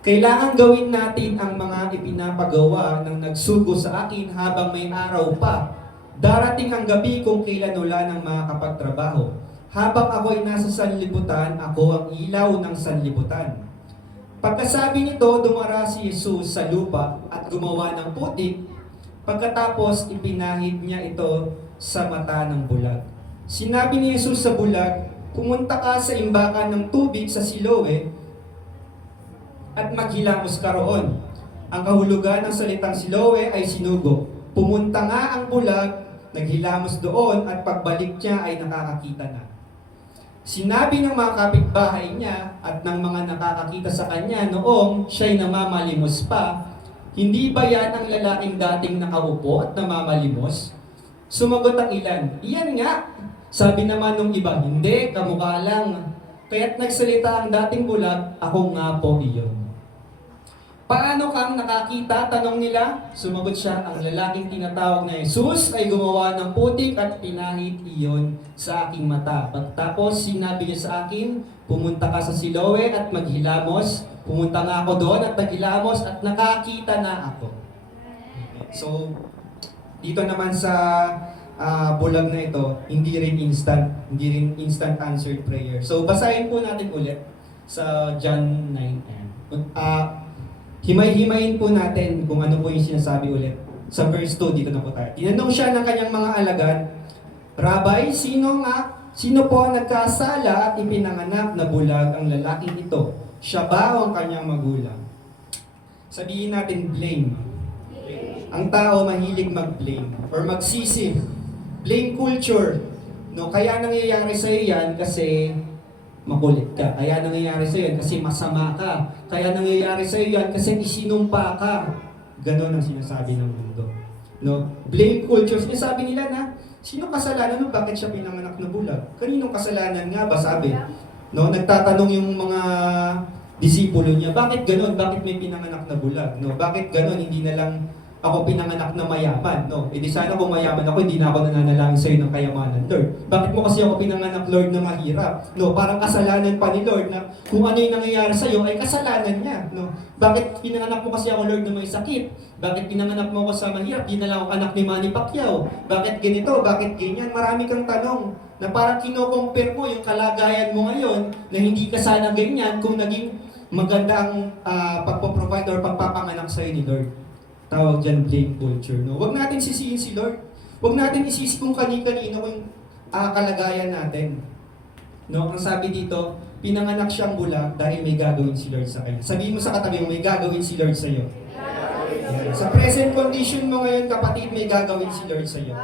Kailangan gawin natin ang mga ipinapagawa ng nagsugo sa akin habang may araw pa. Darating ang gabi kung kailan wala nang makakapagtrabaho. Habang ako'y nasa sanlibutan, ako ang ilaw ng sanlibutan. Pagkasabi nito, dumara si Jesus sa lupa at gumawa ng putik. Pagkatapos, ipinahid niya ito sa mata ng bulag. Sinabi ni Jesus sa bulag, pumunta ka sa imbakan ng tubig sa Siloe at maghilamos ka roon. Ang kahulugan ng salitang Siloe ay sinugo. Pumunta nga ang bulag, naghilamos doon at pagbalik niya ay nakakakita na. Sinabi ng mga kapitbahay niya at ng mga nakakakita sa kanya noong siya'y namamalimos pa, hindi ba yan ang lalaking dating nakaupo at namamalimos? Sumagot ang ilan, iyan nga. Sabi naman ng iba, hindi, kamukha lang. Kaya't nagsalita ang dating bulag, ako nga po iyon. Paano kang nakakita? Tanong nila. Sumagot siya, ang lalaking tinatawag na Jesus ay gumawa ng putik at pinahid iyon sa aking mata. Pagkatapos sinabi niya sa akin, pumunta ka sa Siloe at maghilamos. Pumunta nga ako doon at naghilamos at nakakita na ako. So, dito naman sa bulag na ito, hindi rin instant answered prayer. So, basahin po natin ulit sa John 9. Himay-himayin po natin kung ano po yung sinasabi ulit. Sa verse 2, dito na po tayo. Tinanong siya ng kanyang mga alagad, Rabbi, sino po ang nagkasala at ipinanganak na bulag ang lalaking ito? Siya ba o ang kanyang magulang? Sabihin natin blame. Ang tao mahilig mag-blame or magsisi. Blame culture. No, kaya nangyayari sa iyo yan kasi makulit ka. Kaya nangyayari sa iyo yan kasi masama ka. Kaya nangyayari sa iyo yan kasi isinumpa ka. Ganon ang sinasabi ng mundo. No? Blame culture. Sinasabi nila na, sino kasalanan mo? Bakit siya pinanganak na bulag? Kaninong kasalanan nga ba sabi? No? Nagtatanong yung mga disipulo niya, bakit ganon? Bakit may pinanganak na bulag? No? Bakit ganon? Hindi na lang ako pinanganak na mayaman, no? E di sana kung mayaman ako, hindi na ako nananalangin sa'yo ng kayamanan, Lord. Bakit mo kasi ako pinanganak, Lord, na mahirap? No, parang kasalanan pa ni Lord na kung ano yung nangyayari sa'yo ay kasalanan niya, no? Bakit pinanganak mo kasi ako, Lord, na may sakit? Bakit pinanganak mo ako sa mahirap? Di na lang ako anak ni Manny Pacquiao. Bakit ganito? Bakit ganyan? Marami kang tanong na parang kino-compare mo yung kalagayan mo ngayon na hindi ka sana ganyan kung naging maganda ang pagpo-provide or pagpapanganak sa'yo ni Lord. Tawag dyan blame culture. No? Huwag natin sisihin si Lord. Huwag natin isisi kung kani-kanino yung kalagayan natin. No? Ang sabi dito, pinanganak siyang bulag dahil may gagawin si Lord sa kanya. Sabihin mo sa katabi mo, may gagawin si Lord sa iyo. Sa present condition mo ngayon, kapatid, may gagawin si Lord sa iyo.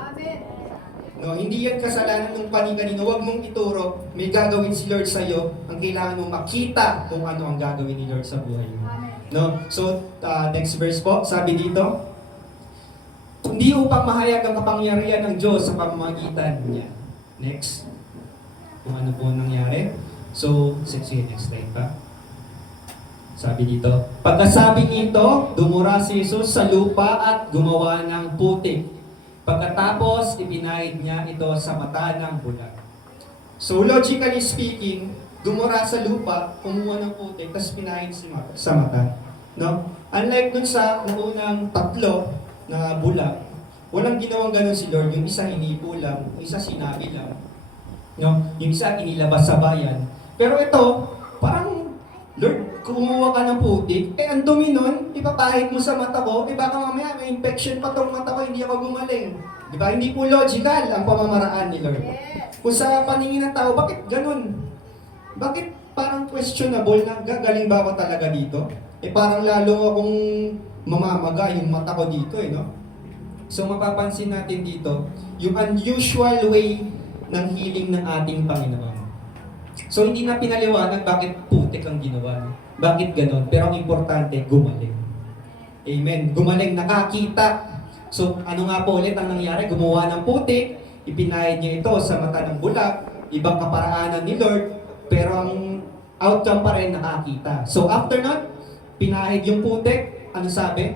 No, hindi yan kasalanan ng kani-kanino. Huwag mong ituro, may gagawin si Lord sa iyo. Ang kailangan mong makita kung ano ang gagawin ni Lord sa buhay mo. No? So, next verse po, sabi dito, hindi upang mahayag ang kapangyarihan ng Diyos sa pamamagitan niya. Next. Kung ano po nangyari. So, sige, next slide pa. Sabi dito, pagkasabi nito, dumura si Jesus sa lupa at gumawa ng putik. Pagkatapos, ipinahid niya ito sa mata ng bulag. So, logically speaking, dumura sa lupa, kumuha ng putik, tapos pinahid sa mata. No? Unlike dun sa unang tatlo na bulag, walang ginawang ganun si Lord. Yung isa hinipo lang, yung isa sinabi lang. No? Yung isa inilabas sa bayan. Pero ito, parang, Lord, kumuha ka ng putik, ang dumi nun, ipapahid mo sa mata ko, baka mamaya may infection pa tong mata ko, hindi ako gumaling. Di ba? Hindi po logical ang pamamaraan ni Lord. Kung sa paningin ng tao, bakit ganun? Bakit parang questionable na gagaling ba ako talaga dito? Parang lalo akong mamamaga yung mata ko dito no? So mapapansin natin dito, yung unusual way ng healing ng ating Panginoon. So hindi na pinaliwanag bakit putik ang ginawa. Bakit ganon? Pero ang importante, gumaling. Amen. Gumaling, nakakita. So ano nga po ulit ang nangyari? Gumawa ng putik, ipinahid niya ito sa mata ng bulag, ibang kaparaanan ni Lord, pero ang outcome pa rin nakakita. So after nun, pinahid yung putik, ano sabi?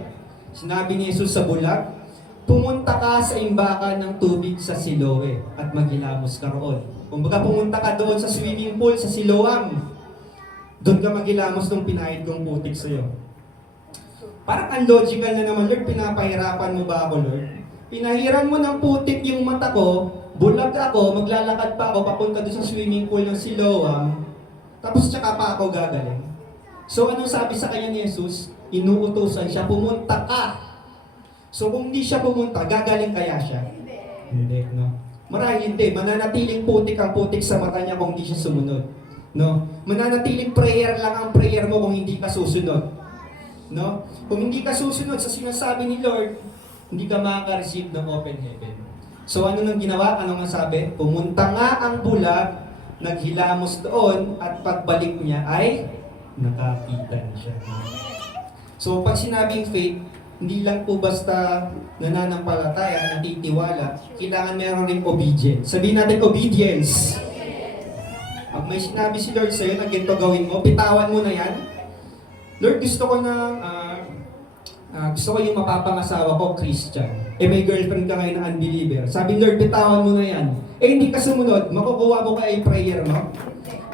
Sinabi ni Jesus sa bulag, pumunta ka sa imbakan ng tubig sa Siloe at maghilamos ka roon. Kumbaga pumunta ka doon sa swimming pool sa Siloam. Doon ka maghilamos nung pinahid kong putik sa'yo. Parang unlogical na naman, Lord, pinapahirapan mo ba ako, Lord? Pinahiran mo ng putik yung mata ko, bulag ako, maglalakad pa ako papunta doon sa swimming pool ng Siloam, tapos tsaka pa ako gagaling. So anong sabi sa kanya ni Jesus? Inuutosan siya, pumunta ka. So kung hindi siya pumunta, gagaling kaya siya? Hindi, no? Marahil hindi. Mananatiling putik ang putik sa mata niya kung hindi siya sumunod. No? Mananatiling prayer lang ang prayer mo kung hindi ka susunod. No? Kung hindi ka susunod sa sinasabi ni Lord, hindi ka makaka-receive ng open heaven. So ano nang ginawa? Ano nga sabi? Pumunta nga ang bulag, naghilamos doon, at pagbalik niya ay nakakita na siya. So pag sinabing faith, hindi lang po basta nananampalataya, natitiwala, kailangan meron rin obedience. Sabihin natin obedience. Pag may sinabi si Lord sa'yo na ganito gawin mo, bitawan mo na yan. Lord, gusto ko yung mapapangasawa ko, Christian. May girlfriend ka ngayon na unbeliever. Sabi, Lord, bitawan mo na yan. Hindi ka sumunod, makukuha mo kaya yung prayer mo?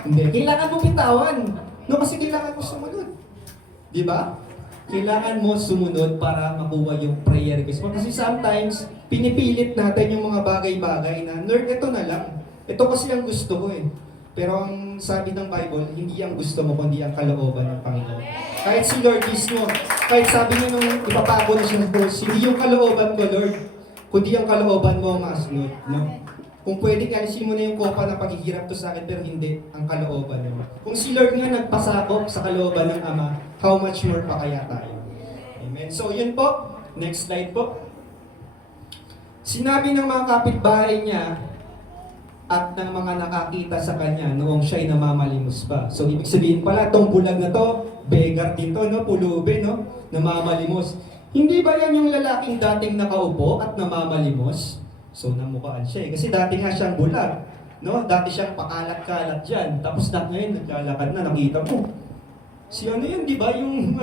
Hindi. Kailangan mo bitawan. No, kasi kailangan mo sumunod. Di ba? Kailangan mo sumunod para makuha yung prayer request mo. Kasi sometimes, pinipilit natin yung mga bagay-bagay na, Lord, ito na lang. Ito kasi ang gusto ko Pero ang sabi ng Bible, hindi ang gusto mo, kundi ang kalooban ng Panginoon. Kahit si Lord mismo, kahit sabi niya nung ipapago na siya ng cross, hindi yung kalooban ko, Lord, kundi ang kalooban mo ang masunod. No? Kung pwede, alisin mo na yung kopa na paghihirap to sa akin, pero hindi ang kalooban mo. Kung si Lord nga nagpasakop sa kalooban ng Ama, how much more pa kaya tayo? Amen. So yun po, next slide po. Sinabi ng mga kapitbahay niya at ng mga nakakita sa kanya noong siya'y namamalimos pa. So ibig sabihin pala, itong bulag na to, beggar din to, no? Pulube, no? Namamalimos. Hindi ba yan yung lalaking dating nakaupo at namamalimos? So namukhaan siya Kasi dati nga siyang bulag. No? Dati siyang pakalat-kalat dyan. Tapos ngayon, naglalakad na, nakita mo. Si ano yun, di ba? Yung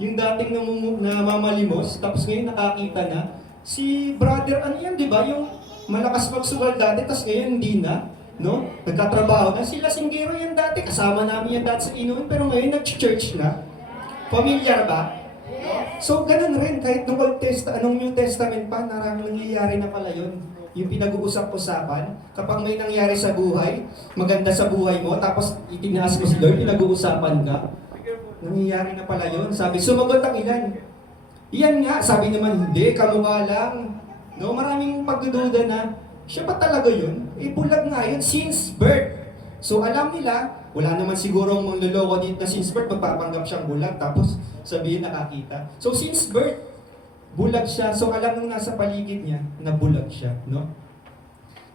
yung dating namamalimos, tapos ngayon nakakita na. Si brother, ano yan, di ba? Yung malakas magsugal dati, tapos ngayon hindi na. No? Nagkatrabaho na. Sila singgero yan dati. Kasama namin yan dati sa inuman, pero ngayon nag-church na. Familiar ba? So, ganun rin, kahit nung New Testament pa, nangyayari na pala yun. Yung pinag-uusap-usapan, kapag may nangyari sa buhay, maganda sa buhay mo, tapos itinaas mo si Lord, pinag-uusapan ka, nangyayari na pala yun. Sabi, sumagot ang ilan. Iyan nga, sabi naman, hindi, kamukha lang. No, maraming pagdududa na, siya pa talaga yun? Bulag nga yun, since birth. So alam nila, wala naman sigurong mangloloko dito na since birth, magpapanggap siyang bulag, tapos sabihin nakakita. So since birth, bulag siya. So alam nung nasa paligid niya na bulag siya, no?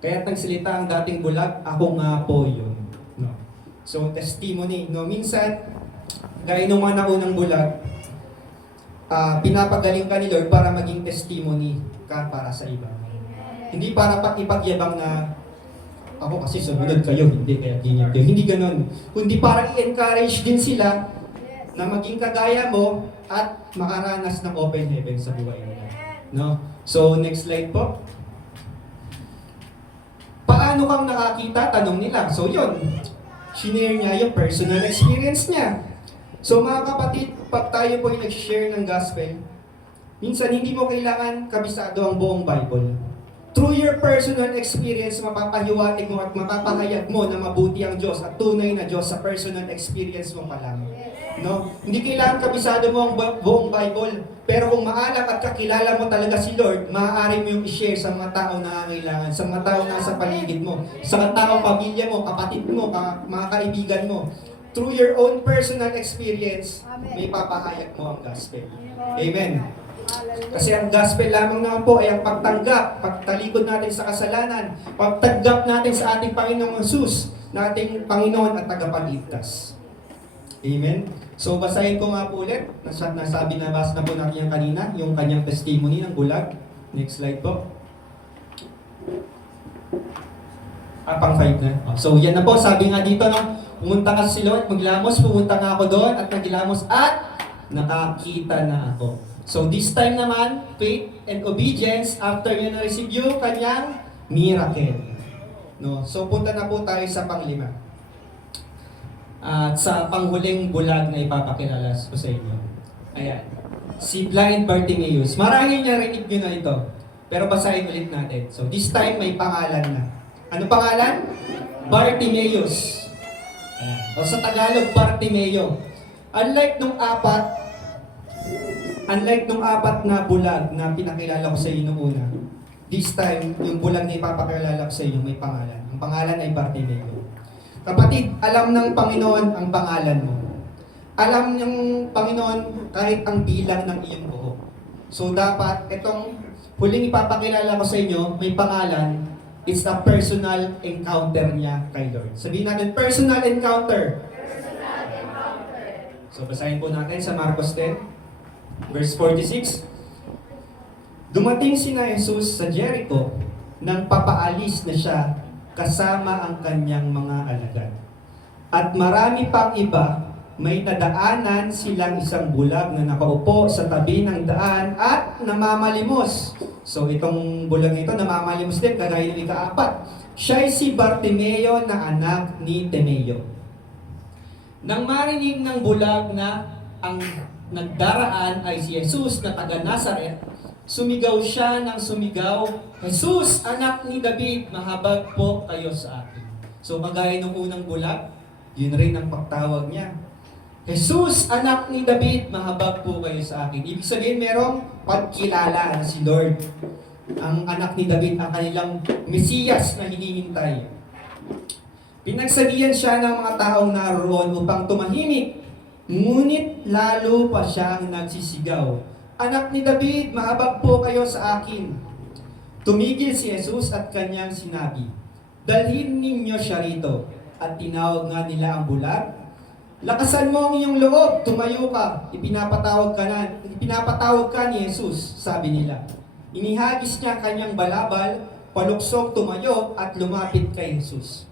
Kaya nagsalita ang dating bulag, ako nga po yun, no? So testimony, no? Minsan, gaya nung mga naunang bulag, pinapagaling ka ni Lord para maging testimony ka para sa iba. Hindi para ipagyabang na ako kasi sumunod kayo, hindi kaya ganyan kayo. Hindi ganon. Kundi para i-encourage din sila na maging kagaya mo at makaranas ng open heaven sa buhay nila. No? So, next slide po. Paano kang nakakita? Tanong nila. So, yun. Shinare niya yung personal experience niya. So, mga kapatid, pag tayo po yung nag-share ng gospel, minsan hindi mo kailangan kabisado ang buong Bible. Through your personal experience, mapapahiwatig mo at mapapahayag mo na mabuti ang Diyos at tunay na Diyos sa personal experience mo pa lang. No? Hindi kailangan kabisado mo ang buong Bible, pero kung maalam at kakilala mo talaga si Lord, maaari mo yung i-share sa mga tao na nangangailangan, sa mga tao na sa paligid mo, sa mga tao, pamilya mo, kapatid mo, mga kaibigan mo. Through your own personal experience, may papahayag mo ang gospel. Amen. Kasi ang gospel lamang naman po ay ang pagtanggap, pagtalikod natin sa kasalanan, pagtanggap natin sa ating Panginoong Jesus, nating Panginoon at tagapagligtas. Amen? So basahin ko nga po ulit, nasabi na basa na po natin yan kanina, yung kanyang testimony ng bulag. Next slide po. Pang 5 na. So yan na po, sabi nga dito, no, pumunta ka sa Lord, maglamos, pumunta nga ako doon at naglamos at nakakita na ako. So this time naman, faith and obedience, after yun na-receive yung kanyang miracle. No? So punta na po tayo sa panglima. At sa panghuling bulag na ipapakilala ko sa inyo. Ayan. Si Blind Bartimaeus. Marahil niya rinig nyo na ito. Pero basahin ulit natin. So this time may pangalan na. Ano pangalan? Bartimaeus. Ayan. O sa Tagalog, Bartimeo. Unlike nung apat na bulag na pinakilala ko sa inyo nung una, this time, yung bulag na ipapakilala ko sa inyo may pangalan. Ang pangalan ay Bartimeo. Kapatid, alam ng Panginoon ang pangalan mo. Alam ng Panginoon kahit ang bilang ng iyong buhok. So dapat, itong huling ipapakilala ko sa inyo, may pangalan, it's a personal encounter niya kay Lord. Sabihin natin, personal encounter. Personal encounter. So basahin po natin sa Marcos 10, verse 46. Dumating sina Jesus sa Jericho nang papaalis na siya kasama ang kanyang mga alagad. At marami pang iba, may nadaanan silang isang bulag na nakaupo sa tabi ng daan at namamalimos. So itong bulag nito namamalimos din, kagaya ng ika-4. Siya'y si Bartimeo na anak ni Timeo. Nang marinig ng bulag na ang nagdaraan ay si Jesus na taga Nazaret, sumigaw siya ng sumigaw, Jesus, anak ni David, mahabag po kayo sa akin. So kagaya ng unang bulag, yun rin ang pagtawag niya. Jesus, anak ni David, mahabag po kayo sa akin. Ibig sabihin, merong pagkilala na si Lord. Ang anak ni David, ang kanilang Mesiyas na hinihintay. Pinagsabihan siya ng mga taong naroon upang tumahimik. Ngunit lalo pa siyang nagsisigaw. Anak ni David, mahabag po kayo sa akin. Tumigil si Jesus at kanyang sinabi, dalhin ninyo siya rito. At tinawag nga nila ang bulag. Lakasan mo ang iyong loob, tumayo ka. Ipinapatawag ka ni Jesus, sabi nila. Inihagis niya ang kanyang balabal, paluksong tumayo at lumapit kay Jesus.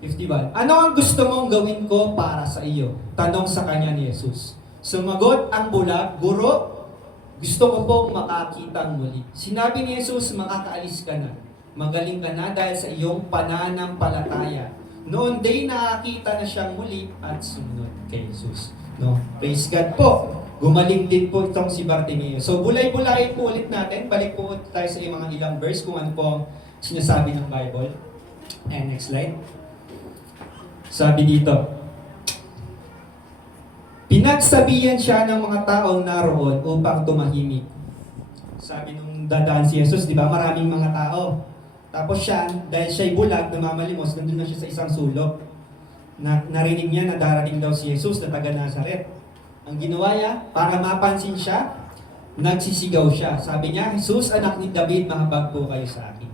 51. Ano ang gusto mong gawin ko para sa iyo? Tanong sa kanya ni Jesus. Sumagot ang bulag, Guro, gusto ko pong makakitang muli. Sinabi ni Jesus, makakaalis ka na. Magaling ka na dahil sa iyong pananampalataya. Noon day nakakita na siyang muli at sumunod kay Jesus. No? Praise God po. Gumaling din po itong si Bartimeo. So bulay-bulayin po ulit natin. Balik po tayo sa mga ilang verse kung ano po sinasabi ng Bible. And next slide. Sabi dito, pinagsabihan siya ng mga taong naroon upang tumahimik. Sabi nung dadaan si Jesus, di ba, maraming mga tao. Tapos siya, dahil siya'y bulag, namamalimos, nandun na siya sa isang sulok. Narinig niya na darating daw si Jesus na taga Nazaret. Ang ginawa niya, para mapansin siya, nagsisigaw siya. Sabi niya, Jesus, anak ni David, mahabag po kayo sa akin.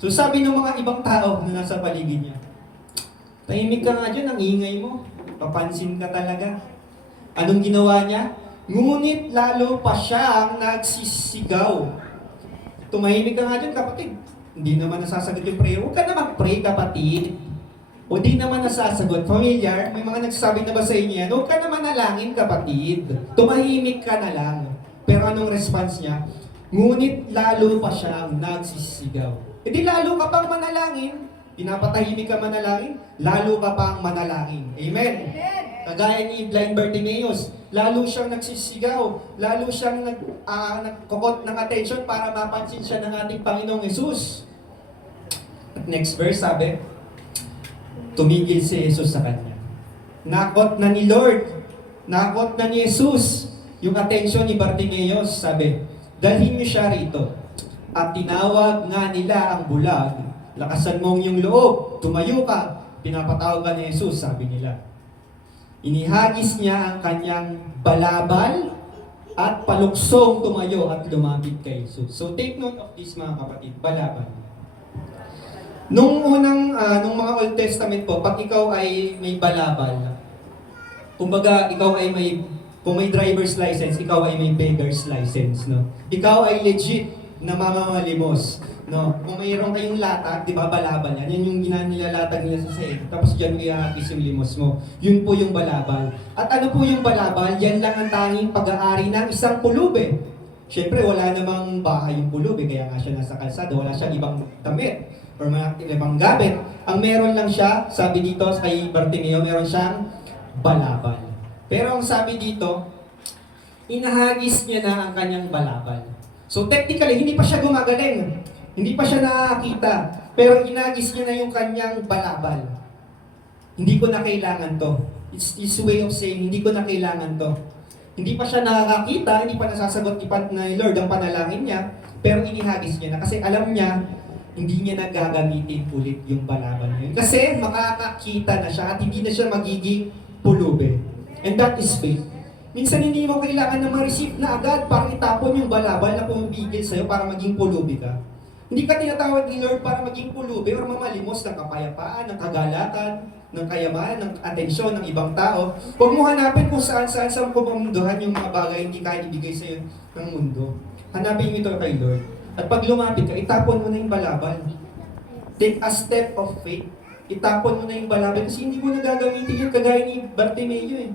So sabi ng mga ibang tao na nasa paligid niya, tahimik ka nga dyan, ang ingay mo. Papansin ka talaga. Anong ginawa niya? Ngunit lalo pa siyang nagsisigaw. Tumahimik ka nga dyan, kapatid. Hindi naman nasasagot yung prayer. Huwag ka na mag-pray, kapatid. O di naman nasasagot. Familiar, may mga nagsasabi na ba sa inyo yan? Huwag ka naman nalangin, kapatid. Tumahimik ka na lang. Pero anong response niya? Ngunit lalo pa siyang nagsisigaw. E di lalo ka pang manalangin. Pinapatahimik ka manalangin, lalo ka pang manalangin. Amen? Kagaya ni blind Bartimaeus, lalo siyang nagsisigaw, lalo siyang nagkukot ng attention para mapansin siya ng ating Panginoong Jesus. At next verse, sabi, tumigil si Jesus sa kanya. Nakot na ni Lord, nakot na ni Jesus yung attention ni Bartimaeus. Sabi, dalhin niyo siya rito. At tinawag nga nila ang bulag, lakasan mo ang iyong loob, tumayo ka. Pinapatawag ka ni Jesus, sabi nila. Inihagis niya ang kanyang balabal at paluksong tumayo at lumapit kay Jesus. So take note of this mga kapatid, balabal. Nung nung mga Old Testament po, pag ikaw ay may balabal, kumbaga ikaw ay kung may driver's license, ikaw ay may beggar's license, no? Ikaw ay legit na mamamalimos, no? Kung mayroon kayong latag, di ba, balabal yan. Yan yung nilalatag nila sa sahig. Tapos dyan ihahapis yung limos mo. Yun po yung balabal. At ano po yung balabal? Yan lang ang tanging pag-aari ng isang pulube. Siyempre, wala namang bahay yung pulube, kaya nga siya nasa kalsada. Wala siyang ibang damit or mga ibang gamit. Ang meron lang siya, sabi dito kay Bartimeo, meron siyang balabal. Pero ang sabi dito, inahagis niya na ang kanyang balabal. So technically, hindi pa siya gumagaling. Hindi pa siya nakakita. Pero inagis niya na yung kanyang balabal. Hindi ko na kailangan to. It's his way of saying, hindi ko na kailangan to. Hindi pa siya nakakita, hindi pa nasasagot ni Lord ang panalangin niya, pero inihagis niya na. Kasi alam niya, hindi niya nagagamitin ulit yung balabal niya. Kasi makakakita na siya at hindi na siya magiging pulube. And that is faith. Minsan hindi mo kailangan na ma-receive na agad para itapon yung balabal na pumipigil sa'yo para maging pulubi ka. Hindi ka tinatawag ni Lord para maging pulubi or mamalimos ng kapayapaan, ng kagalakan, ng kayamanan, ng atensyon ng ibang tao. Huwag mo hanapin kung saan-saan sa pamunduhan yung mga bagay hindi kaya ibigay sa'yo ng mundo. Hanapin mo ito kay Lord. At pag lumapit ka, itapon mo na yung balabal. Take a step of faith. Itapon mo na yung balabal kasi hindi mo nagagamitin yun kagaya ni Bartimeo eh.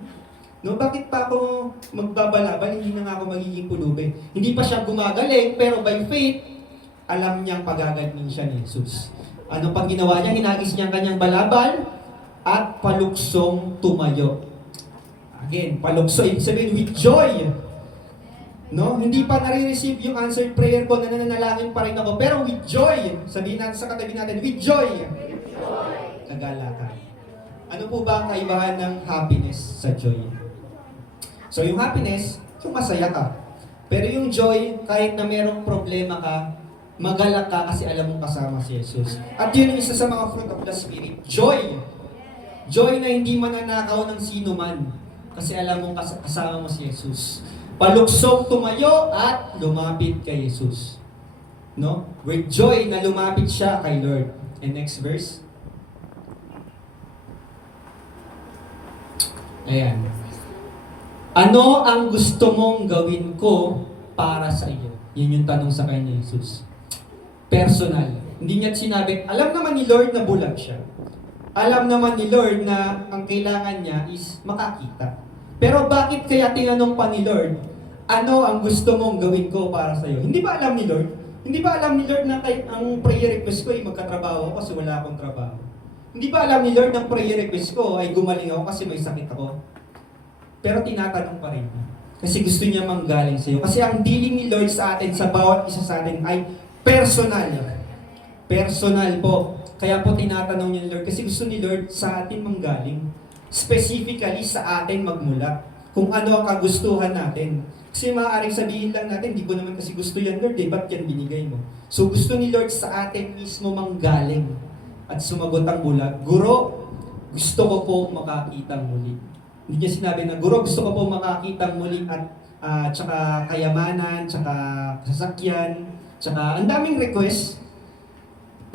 No, bakit pa ako magbabalabal? Hindi na nga ako magiging pulubi. Hindi pa siya gumagaling, pero by faith, alam niyang pagagaling siya ni Jesus. Ano pang ginawa niya? Hinagis niya ang kanyang balabal at paluksong tumayo. Again, palukso, ibig sabihin with joy. No? Hindi pa nare-receive yung answered prayer ko, nananalangin pa rin ako, pero with joy. Sabihin natin sa katabi natin, with joy. Kagalakan. Ano po ba ang kaibahan ng happiness sa joy? So yung happiness, yung masaya ka. Pero yung joy, kahit na merong problema ka, magalak ka kasi alam mong kasama si Jesus. At yun yung isa sa mga fruit of the Spirit. Joy! Joy na hindi mananakaw ng sino man. Kasi alam mong kasama mo si Jesus. Paluksong tumayo at lumapit kay Jesus. No? With joy na lumapit siya kay Lord. And next verse. Ayan. Ano ang gusto mong gawin ko para sa iyo? Yun yung tanong sa kanya Jesus. Personal. Hindi niya sinabi, alam naman ni Lord na bulag siya. Alam naman ni Lord na ang kailangan niya is makakita. Pero bakit kaya tinanong pa ni Lord, ano ang gusto mong gawin ko para sa iyo? Hindi ba alam ni Lord? Hindi ba alam ni Lord na ang prayer request ko ay magkatrabaho ako kasi wala akong trabaho? Hindi ba alam ni Lord na ang prayer request ko ay gumaling ako kasi may sakit ako? Pero tinatanong pa rin. Kasi gusto niya manggaling sa iyo. Kasi ang dealing ni Lord sa atin, sa bawat isa sa atin, ay personal. Personal po. Kaya po tinatanong niya ni Lord. Kasi gusto ni Lord sa atin manggaling. Specifically sa atin magmula. kung ano ang kagustuhan natin. Kasi maaaring sabihin lang natin, hindi ko naman kasi gusto yan, Lord, ba't yan binigay mo? So gusto ni Lord sa atin mismo manggaling. At sumagot ang bulag, Guro, gusto ko po makakitang muli. Hindi niya sinabi na, Guro, gusto ko po makakitang muli at tsaka kayamanan, tsaka sasakyan, tsaka ang daming request.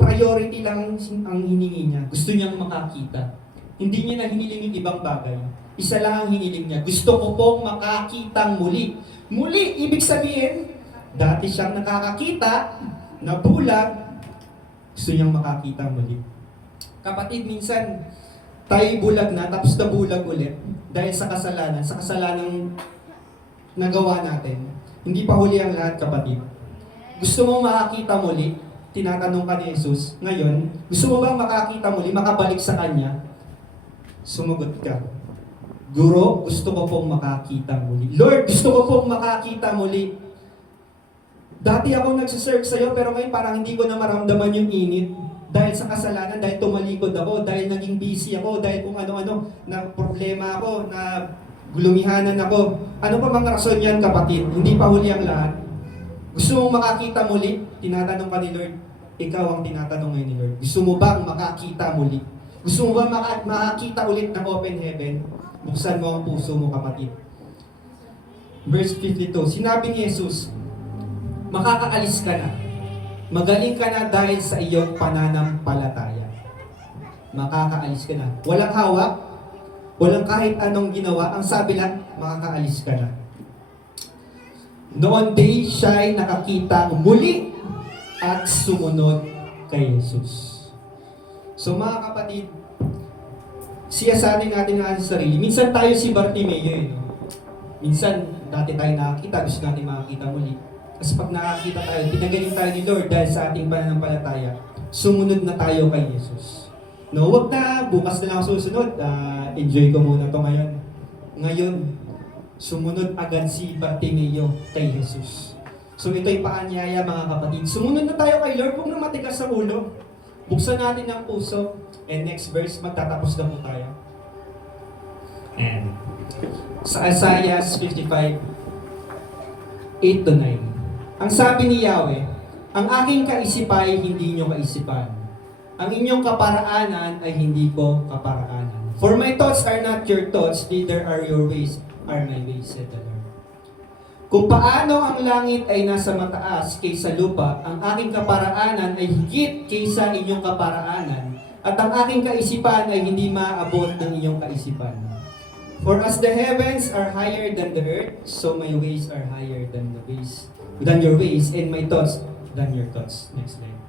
Priority lang ang hiningi niya. Gusto niyang makakita. Hindi niya na hiniling yung ibang bagay. Isa lang ang hiniling niya. Gusto ko pong makakitang muli. Muli, ibig sabihin, dati siyang nakakakita, na bulag, gusto niyang makakita muli. Kapatid, minsan, tayo bulag na, tapos nabulag ulit. Dahil sa kasalanang nagawa natin. Hindi pa huli ang lahat, kapatid. Gusto mo makakita muli? Tinatanong ka ni Jesus. Ngayon, gusto mo bang makakita muli, makabalik sa Kanya? Sumagot ka. Guro, gusto ko pong makakita muli. Lord, gusto ko pong makakita muli. Dati ako nagsiserve sa'yo, pero ngayon parang hindi ko na maramdaman yung init. Dahil sa kasalanan, dahil tumalikod ako, dahil naging busy ako, dahil kung ano-ano, na problema ako, na gulumihanan ako. Ano pa mga rason yan, kapatid? Hindi pa huli ang lahat. Gusto mong makakita muli? Tinatanong ka ni Lord. Ikaw ang tinatanong ngayon ni Lord. Gusto mo bang makakita muli? Gusto mo bang makakita ulit ng open heaven? Buksan mo ang puso mo, kapatid. Verse 52, sinabi ni Jesus, makakaalis ka na. Magaling ka na dahil sa iyong pananampalataya. Makakaalis ka na. Walang hawak, walang kahit anong ginawa. Ang sabi lang, makakaalis ka na. Noon day siya'y nakakita muli at sumunod kay Jesus. So mga kapatid, siyasatin natin ang ating sarili. Minsan tayo si Bartimeo eh. No? Minsan, dati tayo nakakita, gusto natin makakita muli. Kasi pag nakakita tayo, pinagaling tayo ni Lord dahil sa ating pananampalataya, sumunod na tayo kay Jesus. No, wag na, bukas na lang ako susunod. Enjoy ko muna to ngayon. Ngayon, sumunod agad si Bartimeo kay Jesus. So ito'y paanyaya mga kapatid. Sumunod na tayo kay Lord, huwag na matigas sa ulo. Buksan natin ang puso. And next verse, magtatapos na po tayo. And sa Isaiah 55, 8 to 9. Ang sabi ni Yahweh, ang aking kaisipan ay hindi inyong kaisipan. Ang inyong kaparaanan ay hindi ko kaparaanan. For my thoughts are not your thoughts, neither are your ways are my ways, said the Lord. Kung paano ang langit ay nasa mataas kaysa lupa, ang aking kaparaanan ay higit kaysa inyong kaparaanan, at ang aking kaisipan ay hindi maaabot ng inyong kaisipan. For as the heavens are higher than the earth, so my ways are higher than your ways, and my thoughts than your thoughts. Next slide.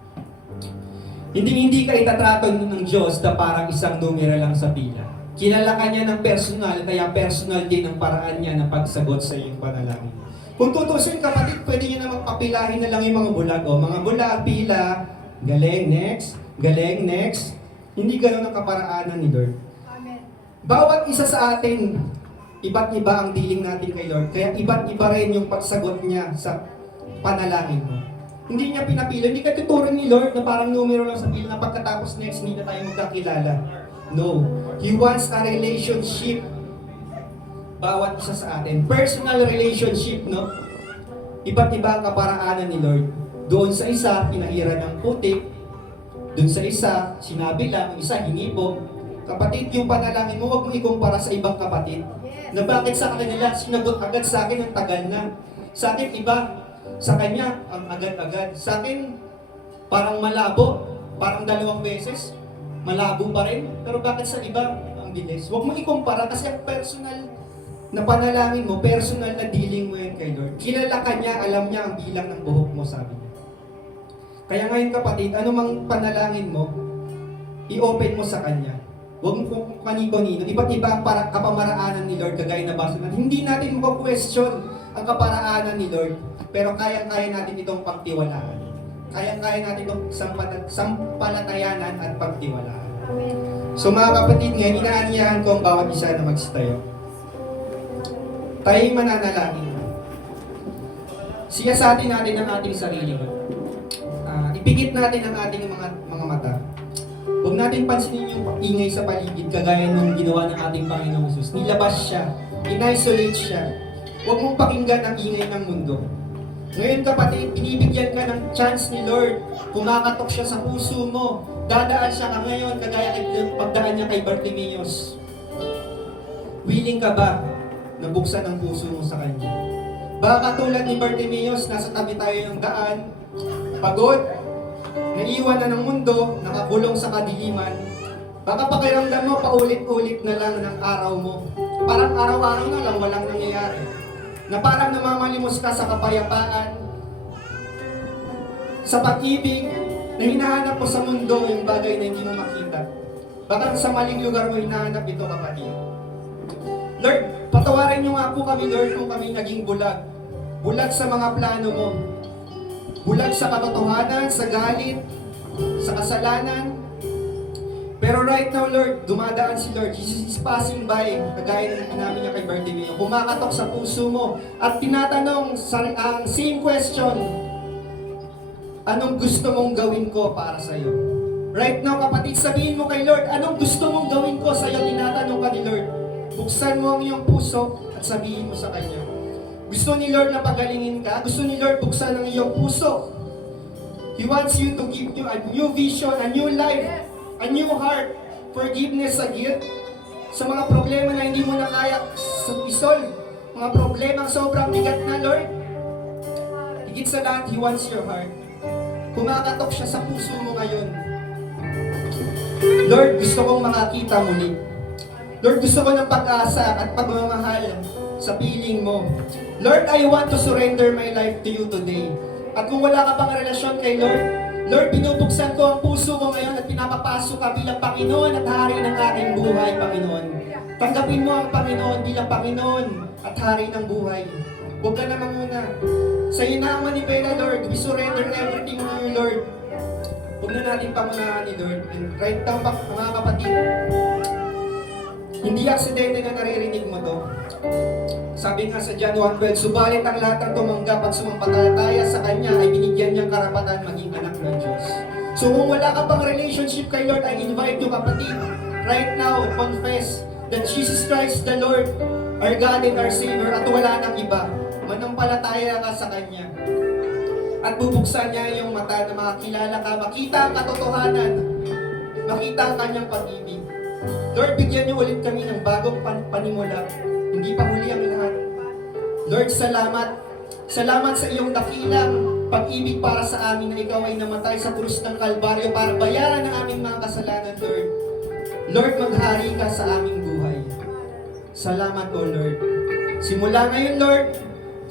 Hindi ka itatrato ng Diyos na parang isang numero lang sa pila. Kilala ka niya ng personal, kaya personal din ang paraan niya ng pagsagot sa iyong panalangin. Kung tutusin, kapatid, pwede niyo namang papilahin na lang yung mga bulag. O, mga bulag, pila, galing, next. Hindi ganoon ang kaparaanan ni Lord. Amen. Bawat isa sa atin, iba't iba ang dealing natin kay Lord. Kaya iba't iba rin yung pagsagot niya sa panalangin mo. Hindi niya pinapila. Hindi ka tuturin ni Lord na parang numero lang sa pila na pagkatapos next, hindi na tayo magkakilala. No. He wants a relationship. Bawat isa sa atin. Personal relationship, no? Iba't iba ang kaparaanan ni Lord. Doon sa isa, pinahira ng putik. Doon sa isa, sinabi lang. Yung isa, hinipog. Kapatid, yung panalangin mo, huwag mo ikumpara sa ibang kapatid. Yes. Na bakit sa kanila, sinagot agad sa akin ang tagal na. Sa akin, iba. Sa kanya, ang agad-agad. Sa akin, parang malabo. Parang 2 beses. Malabo pa rin. Pero bakit sa iba, ang bilis? Huwag mo ikumpara kasi ang personal na panalangin mo, personal na dealing mo yan kay Lord. Kilala ka niya, alam niya ang bilang ng buhok mo, sabi niya. Kaya ngayon kapatid, anumang panalangin mo, i-open mo sa Kanya. Huwag mo kung kanino. Iba't iba ang kapamaraanan ni Lord, kagaya na basa natin. Hindi natin mo-question ang kaparaanan ni Lord, pero kaya-kaya natin itong pagtiwalaan. Kaya-kaya natin itong sampalatayanan at pagtiwalaan. Amen. So mga kapatid, ngayon, inaanyahan ko ang bawat isa na magsitayo. Tayo'y mananalangin. Siyasatin natin ang ating sarili. Ipikit natin ang ating mga mata. Huwag natin pansinin yung ingay sa paligid kagaya ng ginawa ng ating Panginoong Jesus. Nilabas siya in-isolate siya. Huwag mong pakinggan ang ingay ng mundo. Ngayon kapatid, binibigyan ka ng chance ni Lord. Kumakatok siya sa puso mo. Dadaan siya ka ngayon, kagaya ng pagdaan niya kay Bartimeus. Willing ka ba na buksan ang puso mo sa Kanya? Baka katulad ni Bartimeus, nasa tabi tayo ng daan, pagod, naiwan na ng mundo, nakakulong sa kadiliman. Baka pakiramdam mo, paulit-ulit na lang ng araw mo. Parang araw-araw na lang, walang nangyayari. Na parang namamalimos ka sa kapayapaan, sa pag-ibig, na hinahanap mo sa mundo yung bagay na hindi mo makita. Baka sa maling lugar mo hinahanap ito, kapatid. Lord, patawarin niyo nga po kami, Lord, kung kami naging bulag. Bulag sa mga plano mo. Bulag sa katotohanan, sa galit, sa kasalanan. Pero right now, Lord, dumadaan si Lord. Jesus is passing by, kagaya ng namin niya kay Bartimeus. Kumakatok sa puso mo at tinatanong ang same question, anong gusto mong gawin ko para sa'yo? Right now, kapatid, sabihin mo kay Lord, anong gusto mong gawin ko sa'yo? Tinatanong ka ni Lord. Buksan mo ang iyong puso at sabihin mo sa Kanya. Gusto ni Lord na pagalingin ka? Gusto ni Lord buksan ang iyong puso? He wants you to give you a new vision, a new life, a new heart, forgiveness sa guilt, sa mga problema na hindi mo na kaya isolve, mga problema sobrang bigat na, Lord. Higit sa lahat, He wants your heart. Kumakatok siya sa puso mo ngayon. Lord, gusto kong makakita muli. Lord, gusto ko ng pag-asa at pagmamahal sa piling mo. Lord, I want to surrender my life to you today. At kung wala ka pang relasyon kay Lord, Lord, binubuksan ko ang puso ko ngayon at pinapapasok ka bilang Panginoon at Hari ng aking buhay, Panginoon. Tanggapin mo ang Panginoon bilang Panginoon at Hari ng buhay. Huwag ka na muna. Sa iyo na ang manipela, Lord. We surrender everything to you, Lord. Huwag na natin pangunahan ni Lord. And right now, mga kapatid, hindi aksidente na naririnig mo to. Sabi nga sa John 1:12, subalit ang lahat ng tumanggap at sumampalataya sa Kanya ay binigyan niyang karapatan maging anak ng Diyos. So kung wala ka pang relationship kay Lord, I invite you, kapatid, right now, confess that Jesus Christ the Lord, our God and our Savior, at wala nang iba. Manampalataya ka sa Kanya. At bubuksan niya yung mata na makakilala ka, makita ang katotohanan, makita ang Kanyang pag-ibig. Lord, bigyan niyo ulit kami ng bagong panimula. Hindi pa huli ang lahat. Lord, salamat. Salamat sa iyong dakilang pag-ibig para sa amin na ikaw ay namatay sa krus ng Kalbaryo para bayaran ang aming mga kasalanan, Lord. Lord, maghari ka sa aming buhay. Salamat po, Lord. Simula ngayon, Lord,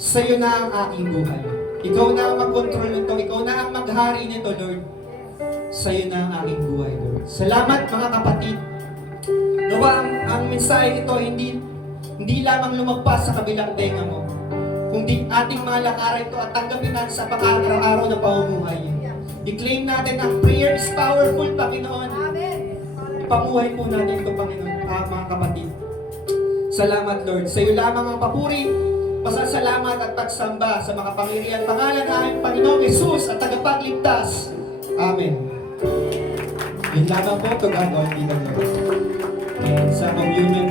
sa iyo na ang aking buhay. Ikaw na ang mag-control nito. Ikaw na ang maghari nito, Lord. Sa iyo na ang aking buhay, Lord. Salamat, mga kapatid. Nawa ang mensahe ito hindi lamang lumagpas sa kabilang tenga mo, kundi ating mga lakaran ito at tanggapin natin sa pang-araw-araw na pamumuhay. I-claim natin ang prayer is powerful, Panginoon. Ipamuhay po natin ito, Panginoon, mga kapatid. Salamat, Lord. Sa iyo lamang ang papuri, pasasalamat at pagsamba sa mga pangyarihan pangalan ng aming Panginoong Jesus at tagapagligtas. Amen. Yun lamang po, to God all be the glory. And sa communion